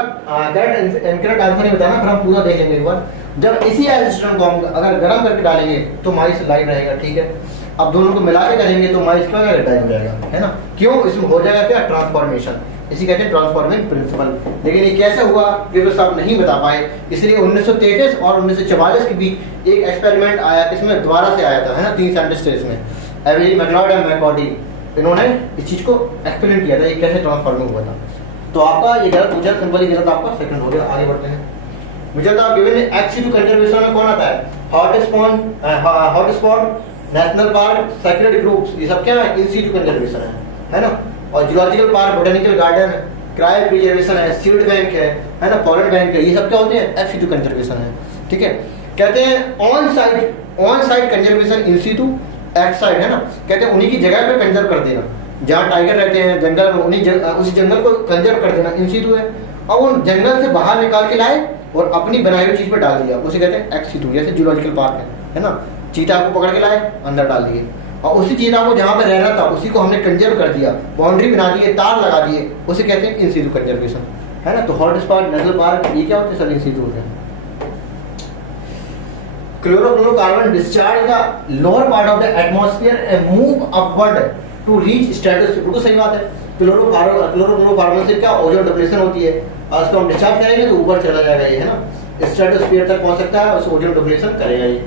करेक्ट इनकरेक्ट आंसर नहीं बताना, फिर हम पूरा देख लेंगे एक बार। जब इसी एसिस्टेंट को हम अगर गर्म करके डालेंगे तो माइस लाइव रहेगा, ठीक है। अब दोनों को मिला के करेंगे तो माइस क्या डाई हो जाएगा, है ना। क्यों, इसमें हो जाएगा क्या, ट्रांसफॉर्मेशन, इसी कहते हैं ट्रांसफॉर्मिंग प्रिंसिपल। लेकिन ये कैसे हुआ ये तो सब नहीं बता पाए, इसलिए 1933 और 1944 के बीच एक एक्सपेरिमेंट आया, इसमें दोबारा से आया था, है ना, 3 साइंटिस्ट थे इसमें, एवरी मैकलॉड एंड मैकॉडी, इन्होंने इस चीज को एक्सपेरिमेंट किया था, ये कैसे ट्रांसफॉर्मिंग हुआ था। तो आपका ये गलत पूछा, सिंपली गलत, आपका सेकंड हो गया। आगे बढ़ते हैं। मुझे तो गिवन एक्स टू कंजर्वेशन में कौन आता है, hotspot, national park, sacred groups, ये सब क्या है, इन सीटू कंजर्वेशन है ना। और zoological park, botanical garden, cryo preservation है, सीड बैंक है ना, फॉरेन बैंक है, ये सब क्या होते हैं, एफ सीटू कंजर्वेशन है, ठीक है। कहते हैं on site conservation, in situ, act side, है ना, कहते हैं उन्हीं की जगह पे कंजर्व कर देना, जहाँ टाइगर रहते हैं जंगल में, उसी जंगल को कंजर्व कर देना, इन सीटू है। और उन जंगल से बाहर निकाल के लाए और अपनी बनाई हुई चीज पे डाल दिया, उसे कहते हैं एक्स सीटू। जैसे जूलॉजिकल पार्क है ना, चीता को पकड़ के लाए, अंदर डाल दिए, और उसी चीता को जहाँ पे रह रहा था उसी को हमने कंजर्व कर दिया, बाउंड्री बना दिए, तार लगा दिए, उसे कहते हैं इन सीटू कंजर्वेशन, है ना। तो हॉटस्पॉट, नेशनल पार्क, ये क्या होते हैं, सब इन सीटू होते हैं। Chlorofluorocarbon discharge the lower part of the atmosphere and move upward to reach stratosphere, बिल्कुल सही बात है। क्लोरोफ्लोरोकार्बन से क्या ओजोन डिप्लेशन होती है, और उसको हम डिस्चार्ज करेंगे तो ऊपर चला जाएगा ये, है ना, स्ट्रेटोस्फीयर तक पहुंच सकता है, उसको ओजोन डिप्लेशन करेगा ये,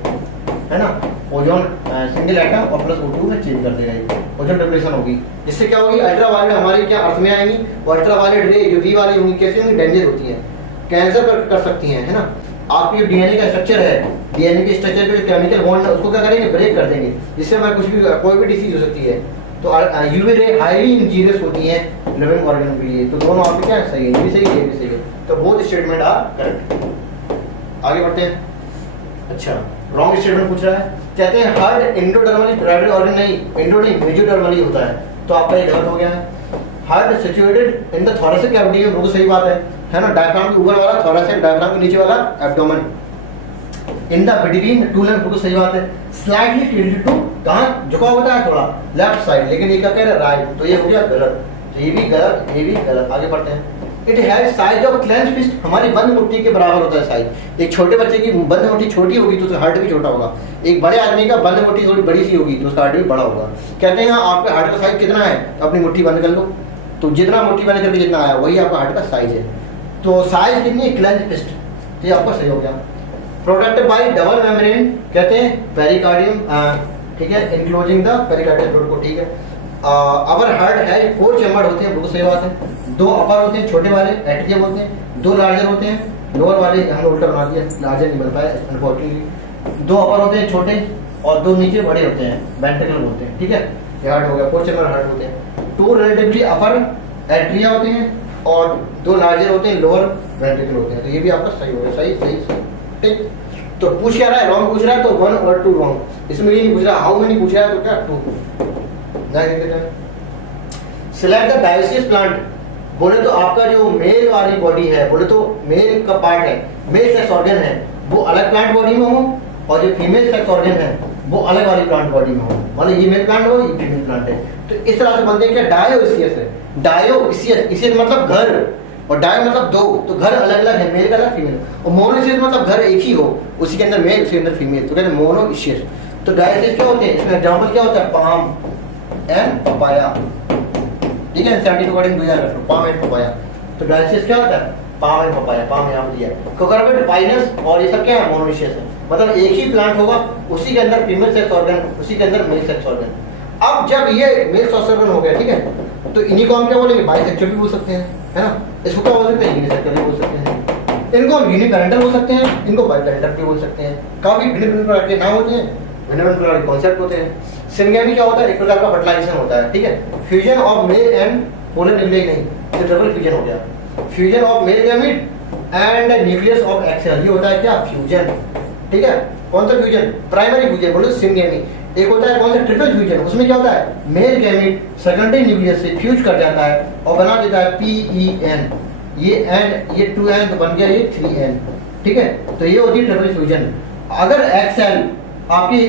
है ना। ओजोन सिंगल एटम और प्लस O2 में चेंज कर देगा ये, ओजोन डिप्लेशन होगी, जिससे क्या होगी, अल्ट्रावायलेट हमारी क्या अर्थ में आएंगी, और अल्ट्रावायलेट रे जो वी वाली होंगी कैसी होंगी, डेंजर होती है, कैंसर कर सकती हैं, है ना। आपकी डीएनए का स्ट्रक्चर है, डीएनए के स्ट्रक्चर पे केमिकल बॉन्ड है उसको क्या करेंगे, ब्रेक कर देंगे, जिससे हमें कुछ भी, कोई भी डिसीज हो सकती है। तो यूवी रे हाईली इंजीरियस होती है लिविंग ऑर्गन के लिए। तो दोनों आपके क्या सही है, ये भी सही है, ये भी सही है। तो बोथ स्टेटमेंट आर करेक्ट। आगे बढ़ते हैं। अच्छा, रॉन्ग स्टेटमेंट पूछ रहा है, कहते हैं हार्ट एंडोडर्मली प्राइमरी ऑर्गन, नहीं एंडो नहीं मेजोडर्मली होता है, तो आपका ये गलत हो गया है। Heart situated in the thoracic cavity, बिल्कुल सही बात है ना, डायफ्राम के ऊपर वाला थोरेसिक, डायफ्राम के नीचे वाला abdomen. In the between two lamp, बिल्कुल सही बात है। स्लाइटली टिल्टेड टू, कहाँ झुका होता है थोड़ा लेफ्ट साइड, लेकिन ये क्या कह रहा है राइट, तो ये हो गया गलत, तो ये भी गलत, ये भी गलत। आगे बढ़ते हैं। It has size of clench fist, हमारी बंद मुट्ठी के बराबर होता है साइज। एक छोटे बच्चे की बंद मुट्ठी छोटी होगी तो उसका हार्ट भी छोटा होगा, एक बड़े आदमी का बंद मुट्ठी थोड़ी बड़ी सी होगी तो उसका हार्ट भी बड़ा होगा। कहते हैं आपके हार्ट का साइज कितना है, अपनी मुट्ठी बंद कर लो, तो जितना मुट्ठी बंद करके जितना आया वही आपका हार्ट का साइज है। तो साइज कितनी है, क्लेंच फिस्ट, तो ये आपका सही हो गया। प्रोटेक्टेड बाय डबल मेम्ब्रेन, कहते हैं पेरिकार्डियम, ठीक है, इनक्लोजिंग द पेरिकार्डियल फ्लूइड को, ठीक है। अवर हार्ट है 4 चैम्बर होते हैं, बिल्कुल सही बात है। 2 अपर होते हैं छोटे वाले, एट्रियम होते हैं, 2 लार्जर होते हैं, लोअर वाले हमने उल्टा बना दिया, लार्जर नहीं बन पाया अनफॉर्चुनेटली। 2 अपर होते हैं छोटे और 2 नीचे बड़े होते हैं, वेंट्रिकल बोलते हैं, ठीक है। ये हार्ट हो गया, 4 चैम्बर हार्ट होते हैं। 2 रिलेटिवली अपर एट्रिया होते हैं और 2 लार्जर होते हैं, लोअर वेंट्रिकल होते हैं, तो ये भी आपका सही हो गया, सही सही सही, ठीक। तो पूछ क्या रहा है, रॉन्ग पूछ रहा है तो 1 और 2 रॉन्ग, इसमें ये नहीं पूछ रहा हाउ मेनी पूछ रहा है तो क्या 2। सिलेक्ट द डायोसियस प्लांट, बोले तो आपका जो मेल वाली बॉडी है, बोले तो मेल का पार्ट है, मेल सेक्स ऑर्गन है, वो अलग प्लांट बॉडी में हो, और जो फीमेल सेक्स ऑर्गन है वो अलग वाली प्लांट बॉडी में हो, मतलब ये मेल प्लांट हो, ये फीमेल प्लांट है। तो इस तरह से बनते हैं क्या, डायोसियस है, डायोसियस, इसे मतलब घर, और डायो मतलब 2, तो घर अलग अलग है, मेल का अलग फीमेल, और मोनोसियस मतलब घर एक ही हो, उसी के अंदर मेल उसी के अंदर फीमेल, तो कहते हैं मोनोसियस। तो डायोसियस क्या होते हैं, इसमें एग्जांपल क्या होता है, पाम एंड पपाया, ठीक है, NCERT according 2018 palm and papaya. तो डायोसियस क्या होता है, पाम एंड पपाया, पाम यहाँ पे दिया है। कोकोरबेट, पाइनस और ये सब क्या है, मोनोसियस है, मतलब एक ही प्लांट होगा, उसी के अंदर फीमेल सेक्स ऑर्गन, उसी के अंदर मेल सेक्स ऑर्गन। अब जब ये मेल सेक्स ऑर्गन हो गया, ठीक है, तो इन्हीं को हम क्या बोलेंगे, बाइसेक्सुअल भी बोल सकते हैं, है ना। इसको क्या बोल सकते हैं, यूनिसेक्सुअल भी बोल सकते हैं, इनको हम यूनिपेरेंटल बोल सकते हैं, इनको बाइपेरेंटल भी बोल सकते हैं। काफी भिन्न भिन्न प्रकार के नाम होते हैं, भिन्न भिन्न प्रकार के कॉन्सेप्ट होते हैं। सिंगेमी क्या होता है, एक प्रकार का फर्टिलाइजेशन होता है, ठीक है, fusion of male and polar nucleus, नहीं तो डबल फ्यूजन हो गया। Fusion of male gamete and nucleus of egg cell, ये होता है क्या, फ्यूजन, ठीक है। कौन सा फ्यूजन, प्राइमरी फ्यूजन बोलो सिंगेमी। एक होता है कौन सा, ट्रिपल फ्यूजन, उसमें क्या होता है, मेल गैमीट सेकेंडरी न्यूक्लियस से फ्यूज कर जाता है और बना देता है PEN, ये एन, ये 2N तो बन गया ये 3N, ठीक है। तो ये होती है ट्रिपल फ्यूजन। अगर एक्स सेल आपकी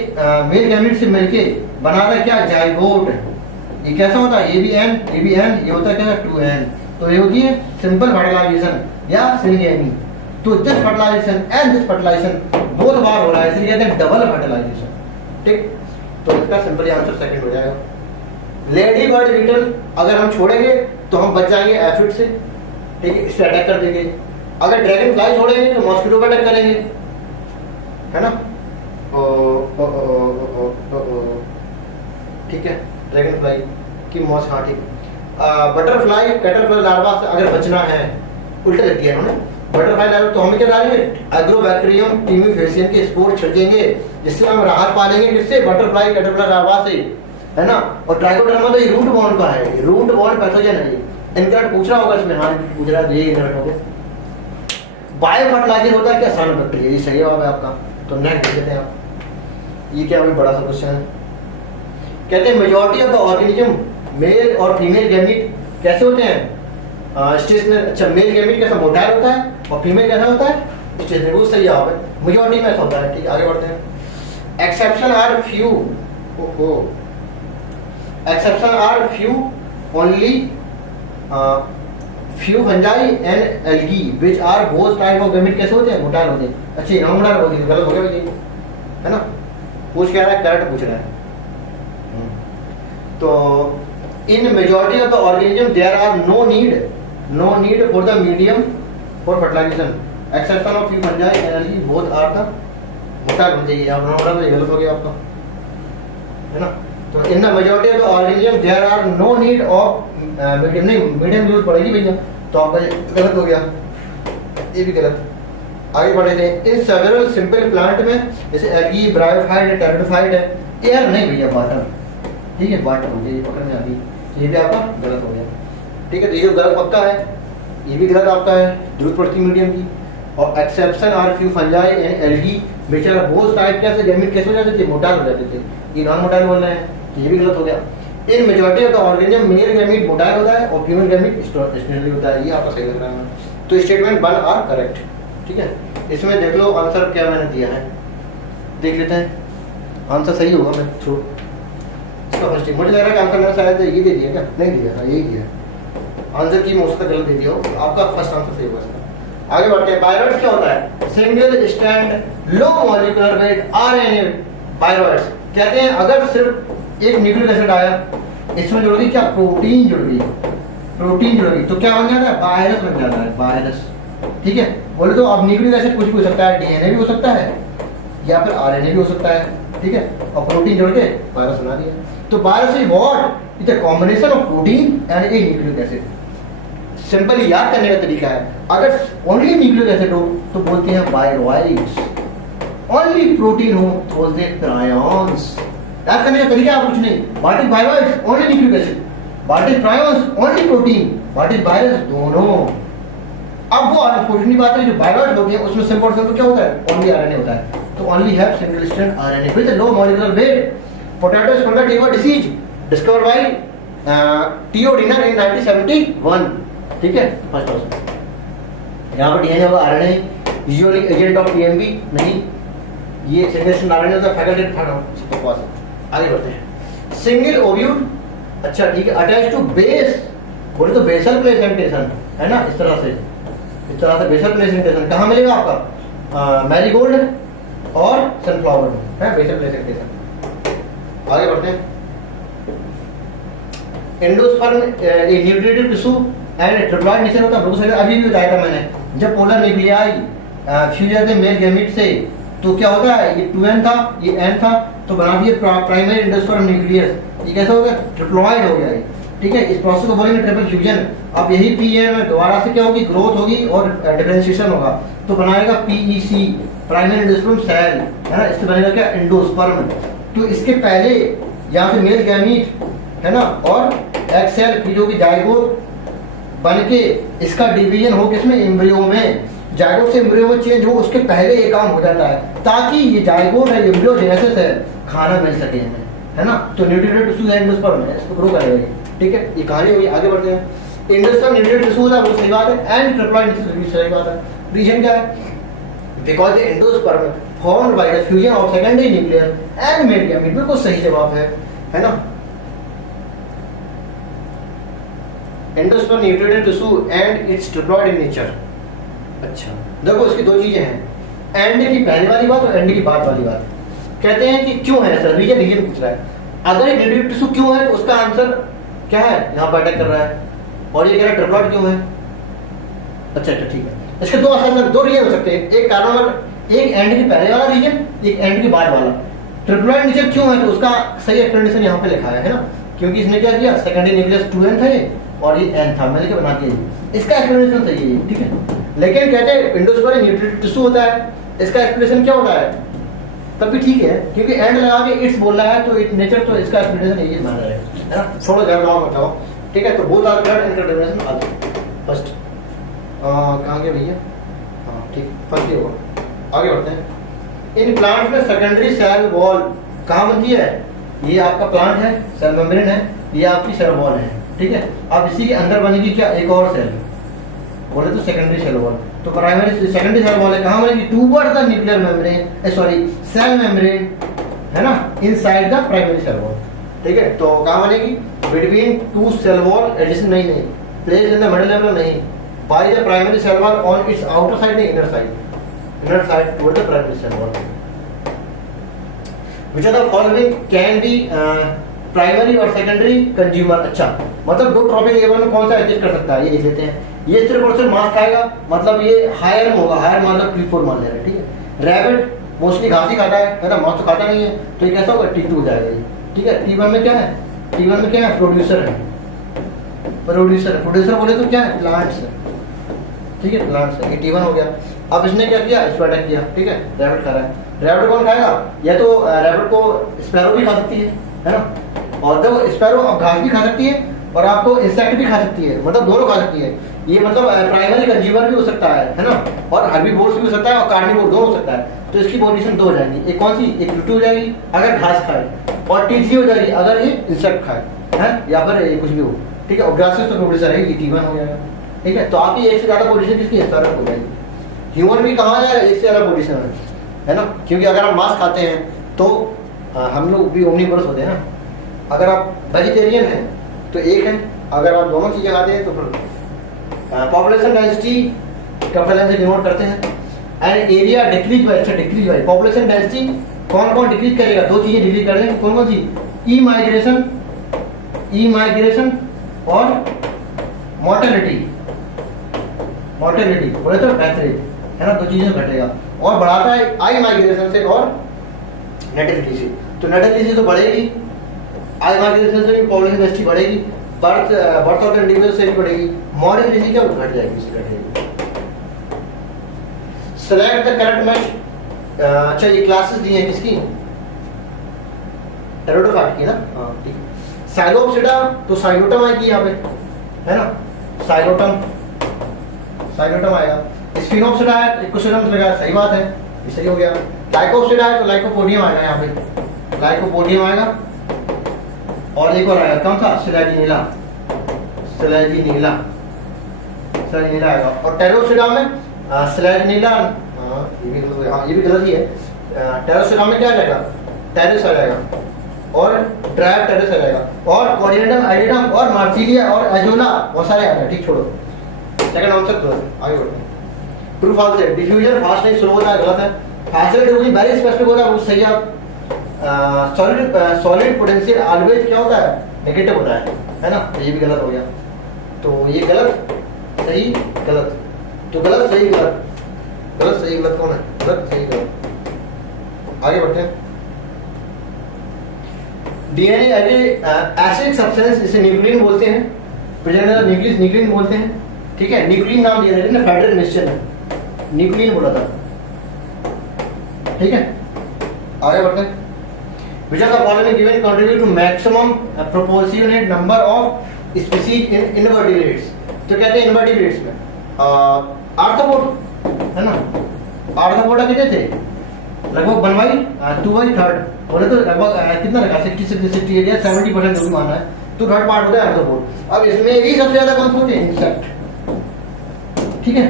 मेल गैमीट से मिलके बनाता है क्या, जाइगोट, ये कैसा होता है, ये भी N, ये भी N, ये होता है क्या, 2N, तो ये होती है सिंपल फर्टिलाइजेशन या सिंगेमी। तो this fertilization and this fertilization both बार हो रहा है, इसलिए कहते हैं डबल फर्टिलाइजेशन, ठीक। तो इसका सिंपल आंसर सेकंड हो जाएगा। लेडी बर्ड बीटल अगर हम छोड़ेंगे तो हम बच जाएंगे एफिड से, ठीक है, इससे अटैक कर देंगे। अगर ड्रैगन फ्लाई छोड़ेंगे तो मॉस्किटो पर अटैक करेंगे, है ना। ठीक है, ड्रैगन फ्लाई की मौत, हाँ ठीक। बटरफ्लाई कैटरपिलर लार्वा से अगर बचना है, उल्टा लग दिया इन्होंने, बटरफ्लाई लार्वा, तो हमें क्या डालेंगे, एग्रोबैक्टीरियम टीमीफेसियन के स्पोर छिड़केंगे, जिससे हम राहत पालेंगे, किससे, बटरफ्लाई कैटरपिलर लार्वा से, है ना। और ट्राइकोडर्मा तो ये रूट बॉर्न का है, रूट बॉर्न पैथोजन है। इनकरेक्ट पूछ रहा होगा इसमें, हाँ पूछ रहा है, ये इनकरेक्ट हो गया। बायो फर्टिलाइजर होता है क्या, सान बैक्टीरिया, ये सही जवाब है आपका। तो नेक्स्ट देख लेते हैं आप, ये क्या बड़ा सा क्वेश्चन है। कहते हैं majority of the organism male और फीमेल गैमीट कैसे होते हैं, स्टेशनरी। अच्छा, मेल गैमीट कैसा, मोटाइल होता है, और फीमेल कैसा होता है, स्टेशनरी, वो सही जवाब है, मेजॉरिटी में ऐसा होता है, ठीक। आगे बढ़ते हैं। Exception are few, exception are few only few fungi and algae which are both type of gamete कैसे होते हैं, मोटाइल होते हैं। अच्छी नॉर्मल होती है, गलत हो गया ये, है ना। पूछ क्या रहा है, करेक्ट पूछ रहा है। तो in majority of the organism there are no need for the medium for fertilisation, exception of few fungi and algae both are the motile हो जाएगी, आप नॉर्मल, ये गलत हो गया आपका, है ना। तो in the majority of the organism there are no need of medium, नहीं मीडियम यूज पड़ेगी भैया, तो आपका गलत हो गया, ये भी गलत। आगे बढ़े थे। इन सेवरल सिंपल प्लांट में जैसे एल्गी, ब्रायोफाइट है, टेरिडोफाइट है, एयर नहीं भैया, वाटर, ठीक है, वाटर हो गया, ये पकड़ में आती है, ये भी आपका गलत हो गया, ठीक है। तो ये जो गलत पक्का है, ये भी गलत आपका है, जरूरत पड़ती मीडियम की। और exception are few fungi and algae which are host type कैसे गैमीट कैसे हो जाते थे, मोटाइल हो जाते थे। ये नॉन मोटाइल बोल रहे हैं, ये भी गलत हो गया। इन majority of the organism male gamete motile होता है और फीमेल गैमीट स्टेशनरी होता है। ये आपका सही लग रहा है। तो स्टेटमेंट 1 आर करेक्ट। ठीक है, इसमें देख लो आंसर क्या मैंने दिया है, देख लेते हैं आंसर सही होगा। मैं छोड़ इसका फर्स्ट मुझे लग रहा है कि आंसर मैंने शायद ये दे दिया, क्या नहीं दिया, यही दिया आंसर की मोस्ट का गलत दे दिया हो, आपका फर्स्ट आंसर सही होगा इसका। आगे बढ़ते हैं। बायरॉइड्स क्या होता है, single strand low molecular weight RNA viroids. कहते हैं अगर सिर्फ एक न्यूक्लिक एसिड आया, इसमें जुड़ गई क्या, प्रोटीन जुड़ गई, प्रोटीन जुड़ गई तो क्या बन जाता है, वायरस बन जाता है, वायरस। ठीक है, बोले तो अब न्यूक्लिक एसिड कुछ भी हो सकता है, डीएनए भी हो सकता है या फिर आरएनए भी हो सकता है। ठीक है, और प्रोटीन जोड़ के वायरस बना दिया। तो virus is what, is the combination of protein and A nucleic acid. Simply याद करने का तरीका है, अगर ओनली न्यूक्लिक एसिड हो तो बोलते हैं बायरॉइड्स, ओनली प्रोटीन हो तो बोलते हैं प्रायॉन्स। याद करने का तरीका है कुछ नहीं, what is viroids, only nucleic acid, what is prions, only protein, what is virus, दोनों। अब वो अनफॉर्चुनेट बात है जो बायरॉइड होती है उसमें सिंपल क्या होता है, ओनली आरएनए होता है, तो only have single strand RNA with low molecular weight. Potato spindle tuber disease discovered by T O Diener in 1971। ठीक है, फर्स्ट क्वेश्चन। यहाँ पर डीएनए होगा, RNA usually agent of TMV नहीं, ये सिंगल स्ट्रैंड आरएनए होता है, फैकल्टेड सबके पास है। आगे बढ़ते हैं। सिंगल ओव्यूल, अच्छा ठीक है, अटैच टू बेस, बोले तो बेसल प्लेसेंटेशन है ना, इस तरह से बेसल प्लेसेंटेशन कहाँ मिलेगा आपका, मैरीगोल्ड और सनफ्लावर है बेसल प्लेसेंटेशन। आगे बढ़ते हैं। Endosperm A nucleated tissue and triploid nature होता है, अभी भी बताया था मैंने, जब पोलर न्यूक्लियाई फ्यूज जाते हैं मेल गैमीट से तो क्या होता है, ये 2n था ये n था तो बना दिए प्राइमरी एंडोस्पर्म न्यूक्लियस, ये कैसा हो गया, ट्रिप्लॉइड हो गया। ठीक है, इस प्रोसेस को बोलेंगे ट्रिपल फ्यूजन। अब यही पीएन में दोबारा से क्या होगी, ग्रोथ होगी और डिफरेंशिएशन होगा तो बनाएगा पीईसी, प्राइमरी एंडोस्पर्म सेल है ना, इससे बनेगा क्या, एंडोस्पर्म। तो इसके पहले यहाँ से मेल गैमीट है ना और एक्स सेल की जो कि जायगोट बन के इसका डिवीजन हो किसमें, एम्ब्रियो में, जायगोट से एम्ब्रियो में चेंज हो उसके पहले ये काम हो जाता है ताकि ये जायगोट है, एम्ब्रियोजेनेसिस है, खाना मिल सके हमें है ना। तो न्यूक्लिएटेड टिश्यू है एंडोस्पर्म है, इसको ग्रो करेगा। ठीक है, ये कहानी हुई। आगे बढ़ते हैं। एंडोस्पर्म न्यूक्लिएटेड टिश्यू होता है, वो सही बात है, एंड ट्रिप्लॉइड टिश्यू भी सही बात है। रीजन क्या है, because the endosperm formed by the fusion of secondary nuclear and male gamete, बिल्कुल सही जवाब है ना। Endosperm nucleated tissue and it's triploid in nature. अच्छा देखो इसकी दो चीजें हैं, एंड की पहली वाली बात और एंड की बाद वाली बात। कहते हैं कि क्यों है ऐसा, रीजन पूछ रहा है। अगर एक न्यूक्लिएटेड टिश्यू क्यों है तो उसका आंसर क्या है, यहाँ पर अटैक कर रहा है, और ये कह रहा है ट्रिप्लॉइड क्यों है। अच्छा ठीक है, इसके दो असेसमेंट, दो रीजन हो सकते हैं, एक कार्बन, एक एंड की पहले वाला रीजन, एक एंड की बाद वाला। ट्रिप्लॉइड नेचर क्यों है तो उसका सही एक्सप्लेनेशन यहाँ पे लिखा है ना, क्योंकि इसने क्या किया, सेकेंडरी न्यूक्लियस 2n था ये और ये n था, मैंने क्या बना दिया, इसका एक्सप्लेनेशन सही है। ठीक है, लेकिन कहते हैं एंडोस्पर्म न्यूक्लिएटेड टिश्यू होता है, इसका एक्सप्लेनेशन क्या होता है, तब भी ठीक है क्योंकि एंड लगा के इट्स बोल रहा है तो इट नेचर, तो इसका एक्सप्लेनेशन यही बना रहा है ना, थोड़ा ज्यादा नाम बताओ। ठीक है, तो बोल आर ब्लड एंड एक्सप्लेनेशन आगे फर्स्ट कहाँ गया भैया, हाँ ठीक फर्स्ट ही होगा। आगे बढ़ते हैं। इन प्लांट्स में सेकेंडरी सेल वॉल कहाँ बनती है, ये आपका प्लांट है, सेल मेम्ब्रेन है, ये आपकी सेल वॉल है। ठीक है, अब इसी के अंदर बनेगी क्या, एक और सेल, बोले तो सेकेंडरी सेल वॉल। तो प्राइमरी सेकेंडरी सेल वॉल है कहाँ बनेगी, towards the nuclear membrane, sorry cell membrane है ना, inside the primary cell wall. ठीक है, तो कहाँ बनेगी, between two cell wall addition, नहीं place in the middle level, नहीं, by the primary cell wall on its outer side, inner side toward the primary cell wall. Which of the following can be primary और secondary consumer. अच्छा मतलब दो trophic level में कौन सा adjust कर सकता है, ये देख लेते हैं। ये 3% मास खाएगा, मतलब ये हायर में होगा, हायर मतलब T4 मान ले रहे हैं। ठीक है, रैबिट मोस्टली घास ही खाता है ना, मांस तो खाता नहीं है, तो ये कैसा होगा, T2 हो जाएगा ये। ठीक है, T1 में क्या है, T1 में क्या है, प्रोड्यूसर है, प्रोड्यूसर बोले तो क्या है, प्लांट्स है। ठीक है, प्लांट्स है, ये T1 हो गया। अब इसने क्या किया, इस पर अटैक किया। ठीक है, रैबिट खा रहा है, रैबिट कौन खाएगा, या तो रैबिट को स्पैरो भी खा सकती है ना, और तो स्पैरो घास भी खा सकती है और आपको इंसेक्ट भी खा सकती है, मतलब दोनों खा सकती है। ये मतलब प्राइमरी कंज्यूमर भी हो सकता है ना, और हर्बीवोर्स भी हो सकता है और कार्निवोर दोनों हो सकता है। तो इसकी पोजीशन 2 हो जाएगी, एक कौन सी, एक Q2 हो जाएगी अगर घास खाए, और T3 हो जाएगी अगर ये इंसेक्ट खाए है या फिर ये कुछ भी हो, ठीक है। और ग्रासेस तो प्रोड्यूसर है, ये T1 हो जाएगा, ठीक है। तो आपकी एक से ज़्यादा पोजीशन किसकी है, हो जाएगी। ह्यूमन भी कहाँ जाएगा, एक से ज़्यादा पोजीशन है ना, क्योंकि अगर आप मांस खाते हैं तो हम लोग भी ओमनीवोरस होते हैं ना। अगर आप वेजिटेरियन हैं तो एक है, अगर आप दोनों चीज़ें खाते हैं तो फिर पॉपुलेशन डेंसिटी कैपिटल से डिनोट करते हैं, एंड एरिया डिक्रीज बाय, अच्छा डिक्रीज बाय पॉपुलेशन डेंसिटी कौन कौन डिक्रीज करेगा, दो चीज़ें डिक्रीज कर देंगे, कौन कौन सी, ई माइग्रेशन और मोर्टेलिटी बोले तो डेथ रेट है ना, दो चीज़ें घटेगा। और बढ़ाता है आई माइग्रेशन से और नेटिलिटी से, तो नेटिलिटी तो बढ़ेगी, आई माइग्रेशन से भी पॉपुलेशन डेंसिटी बढ़ेगी, बर्थ ऑफ इंडिविजुअल से भी बढ़ेगी, मोर्टेलिटी क्या घट जाएगी, इससे घटेगी। Select the correct match. अच्छा ये क्लासेस दी हैं किसकी, टेरोडोफाइट की ना, हाँ ठीक है। साइलोप्सिडा तो साइलोटम आएगी यहाँ पे है ना, साइलोटम आएगा। स्फिनोप्सिडा है, इकोसिडम लगा, सही बात है, ये सही हो गया। लाइकोप्सिडा है तो लाइकोपोडियम आएगा यहाँ पे, लाइकोपोडियम आएगा। और एक और आएगा कौन सा, सिलेजिनीला आएगा। और टेरोसिडा में सिलेजिनीला, ये भी गलत ही है। टेरोसिडा में क्या आ जाएगा, टेरिस आ जाएगा, और ड्राइव टेरिस आ जाएगा, और कोऑर्डिनेटम आइडेटम और मार्सिलिया और एजोला बहुत सारे आ गए, ठीक छोड़ो। सेकंड आंसर तो आगे बढ़ते हैं। ट्रू फॉल्स है, डिफ्यूजन फास्ट नहीं स्लो होता है, गलत है। फैसिलिटी होगी वेरी स्पेसिफिक होता है, वो सही है। सॉलिड पोटेंशियल ऑलवेज क्या होता है, नेगेटिव होता है ना, तो ये भी गलत हो गया। तो ये गलत सही गलत, तो गलत सही गलत, गलत सही गलत कौन है, गलत सही गलत। आगे बढ़ते हैं। डीएनए एसिड सब्सटेंस, इसे न्यूक्लियन बोलते हैं, प्रेजेंट न्यूक्लियन बोलते हैं, ठीक है। न्यूक्लियन नाम दिया था फेडरल मिक्सचर में, न्यूक्लियन बोला था, ठीक है। आगे बढ़ते हैं। Which of the following given contribute to maximum proportionate number of species in invertebrates? तो कहते हैं invertebrates में आर्थ्रोपोड है ना, आर्थ्रोपोडा कितने थे, लगभग 1/3 बोले तो लगभग कितना लगा 60 एरिया 70% भी माना है, तो थर्ड पार्ट होता है आर्थ्रोपोड। अब इसमें भी सबसे ज्यादा कौन से होते हैं, इंसेक्ट, ठीक है।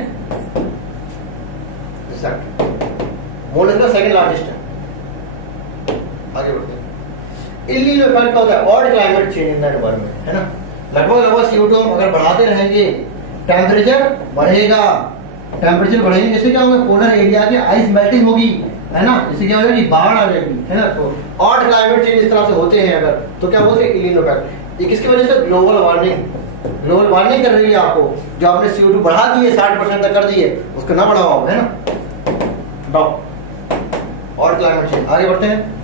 इंसेक्ट मोल का सेकंड लार्जेस्ट है। आगे बढ़ते हैं। इल नीनो इफेक्ट क्या होता है, odd climate change in the environment है ना, लगभग CO2 हम अगर बढ़ाते रहेंगे टेम्परेचर बढ़ेगा, टेम्परेचर बढ़ेंगे, इससे क्या होगा, पोलर एरिया की आइस मेल्टिंग होगी है ना, इससे क्या होगा कि बाढ़ आ जाएगी है ना। तो ऑड क्लाइमेट चेंज इस तरह से होते हैं अगर, तो क्या बोलते हैं इल नीनो इफेक्ट। ये किसकी वजह से, ग्लोबल वार्मिंग कर रही है आपको, जो आपने CO2 बढ़ा दिए 60% तक कर दिए, उसको ना बढ़ाओ है ना। और क्लाइमेट चेंज। आगे बढ़ते हैं।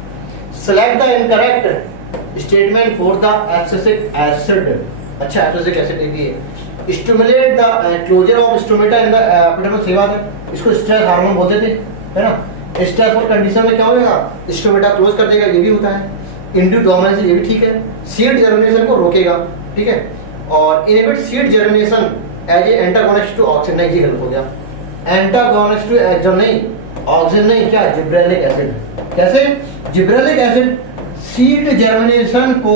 Select the incorrect statement for the abscisic acid. अच्छा abscisic acid भी है। Stimulate the closure of stomata in the epidermis, सही बात है, इसको स्ट्रेस हार्मोन बोलते थे है ना। स्ट्रेसफुल कंडीशन में क्या होगा, स्टोमेटा क्लोज कर देगा, ये भी होता है। इंड्यूस्ड डोमिनेंस, ये भी ठीक है। सीड जर्मिनेशन को रोकेगा, ठीक है। और inhibit seed germination as a antagonist to oxygen, नहीं ये गलत हो गया, एंटागोनिस्ट टू एक्सोजन नहीं, ऑक्सीजन नहीं, क्या जिब्रेलिक एसिड। कैसे, जिब्रेलिक एसिड सीड जर्मिनेशन को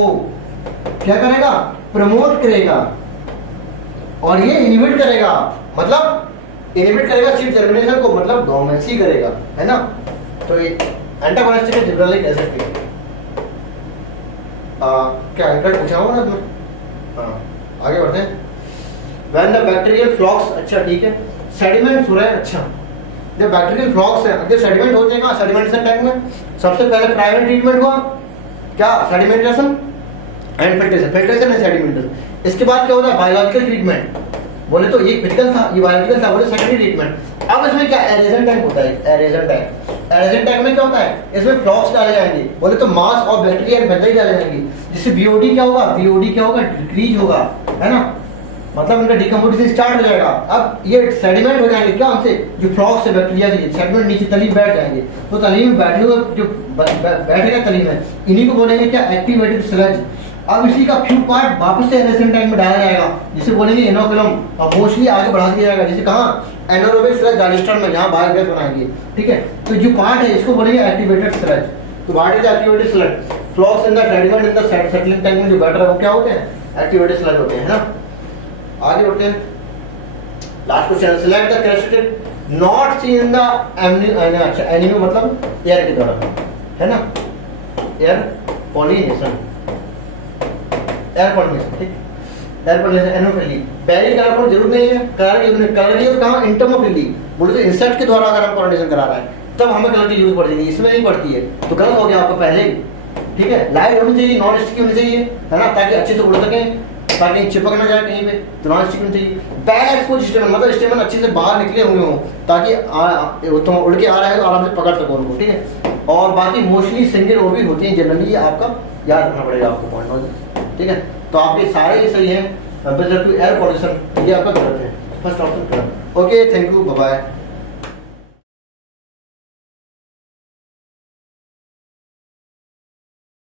क्या करेगा, प्रमोट करेगा, और ये इनहिबिट करेगा, मतलब इनहिबिट करेगा सीड जर्मिनेशन को, मतलब डोमेंसी करेगा है ना। तो ये एंटागोनिस्ट है जिब्रेलिक एसिड की। क्या एंकर पूछा होगा ना तुमने। आगे बढ़ते हैं। व्हेन द बैक्टीरियल फ्लॉक्स, अच्छा ठीक है, सेडिमेंट हो रहा है, अच्छा जब बैक्टीरियल फ्लॉक्स है, अगर सेडिमेंट होते हैं कहाँ, सेडिमेंटेशन टैंक में, सबसे पहले प्राइमरी ट्रीटमेंट हुआ क्या, sedimentation and filtration and sedimentation. इसके बाद क्या होता है, बायोलॉजिकल ट्रीटमेंट, बोले तो ये फिजिकल था, ये बायोलॉजिकल था, बोले सेकेंडरी ट्रीटमेंट। अब इसमें क्या एरेजन टैंक होता है, एरेजन टैंक में क्या होता है, इसमें फ्लॉक्स डाले जाएंगे, बोले तो मास और बैक्टीरिया एंड फंजाई डाले जाएंगे, जिससे बीओडी क्या होगा, डिक्रीज होगा है ना, मतलब इनका डिकम्पोजिशन स्टार्ट हो जाएगा। अब ये सेडिमेंट हो जाएंगे क्या, उनसे जो फ्लॉक्स से बैक्टीरिया के सेडिमेंट नीचे तली बैठ जाएंगे, तो तली में बैठने को जो बैठेगा तली में, इन्हीं को बोलेंगे क्या, एक्टिवेटेड स्लज। अब इसी का फ्यू पार्ट वापस से एनएसएन टैंक में डाला जाएगा, जिसे बोलेंगे इनोकुलम, और मोस्टली आगे बढ़ा दिया जाएगा, जिसे कहाँ एनारोबिक स्लज डाइजेस्टर में, जहाँ बायोगैस बनाएंगे। ठीक है, तो जो पार्ट है इसको बोलेंगे एक्टिवेटेड स्लज। तो what is activated sludge? Flocs in the sediment in the settling tank में जो बैटर है वो क्या होते हैं? एक्टिवेटेड स्लज होते हैं, है ना। आगे बढ़ते हैं, last question, select the characteristic not seen in the enemy, मतलब एयर के द्वारा, है ना, एयर पॉलिनेशन, एयर पॉलिनेशन, ठीक, एयर पॉलिनेशन एनोफिली। बैरी कलर पर जरूर नहीं है, कलर की कहाँ इंटरमोफिली, बोले तो इंसेक्ट के द्वारा अगर हम पॉलिनेशन करा रहा है तब हमें कलर की यूज पड़ेगी, इसमें नहीं पड़ती है, तो गलत हो गया आपका पहले ही। ठीक है, लाइट होनी चाहिए, नॉन स्टिक होनी चाहिए, है ना, ताकि अच्छे से उड़ सके, ताकि चिपक ना जाए कहीं पे, तो नॉन स्टिक होनी चाहिए। बैक एक्सपोज स्टेमन, मतलब स्टेमन अच्छे से बाहर निकले हुए हों, ताकि तो उड़ के आ रहा है तो आराम से पकड़ सको उनको। ठीक है, और बाकी मोस्टली सिंगल ओबी होती है जनरली, ये आपका याद रखना पड़ेगा आपको पॉइंट। ठीक है, तो आपके सारे ये सही हैं, एयर पॉल्यूशन ये आपका गलत है, फर्स्ट ऑप्शन गलत। Okay, thank you, bye bye.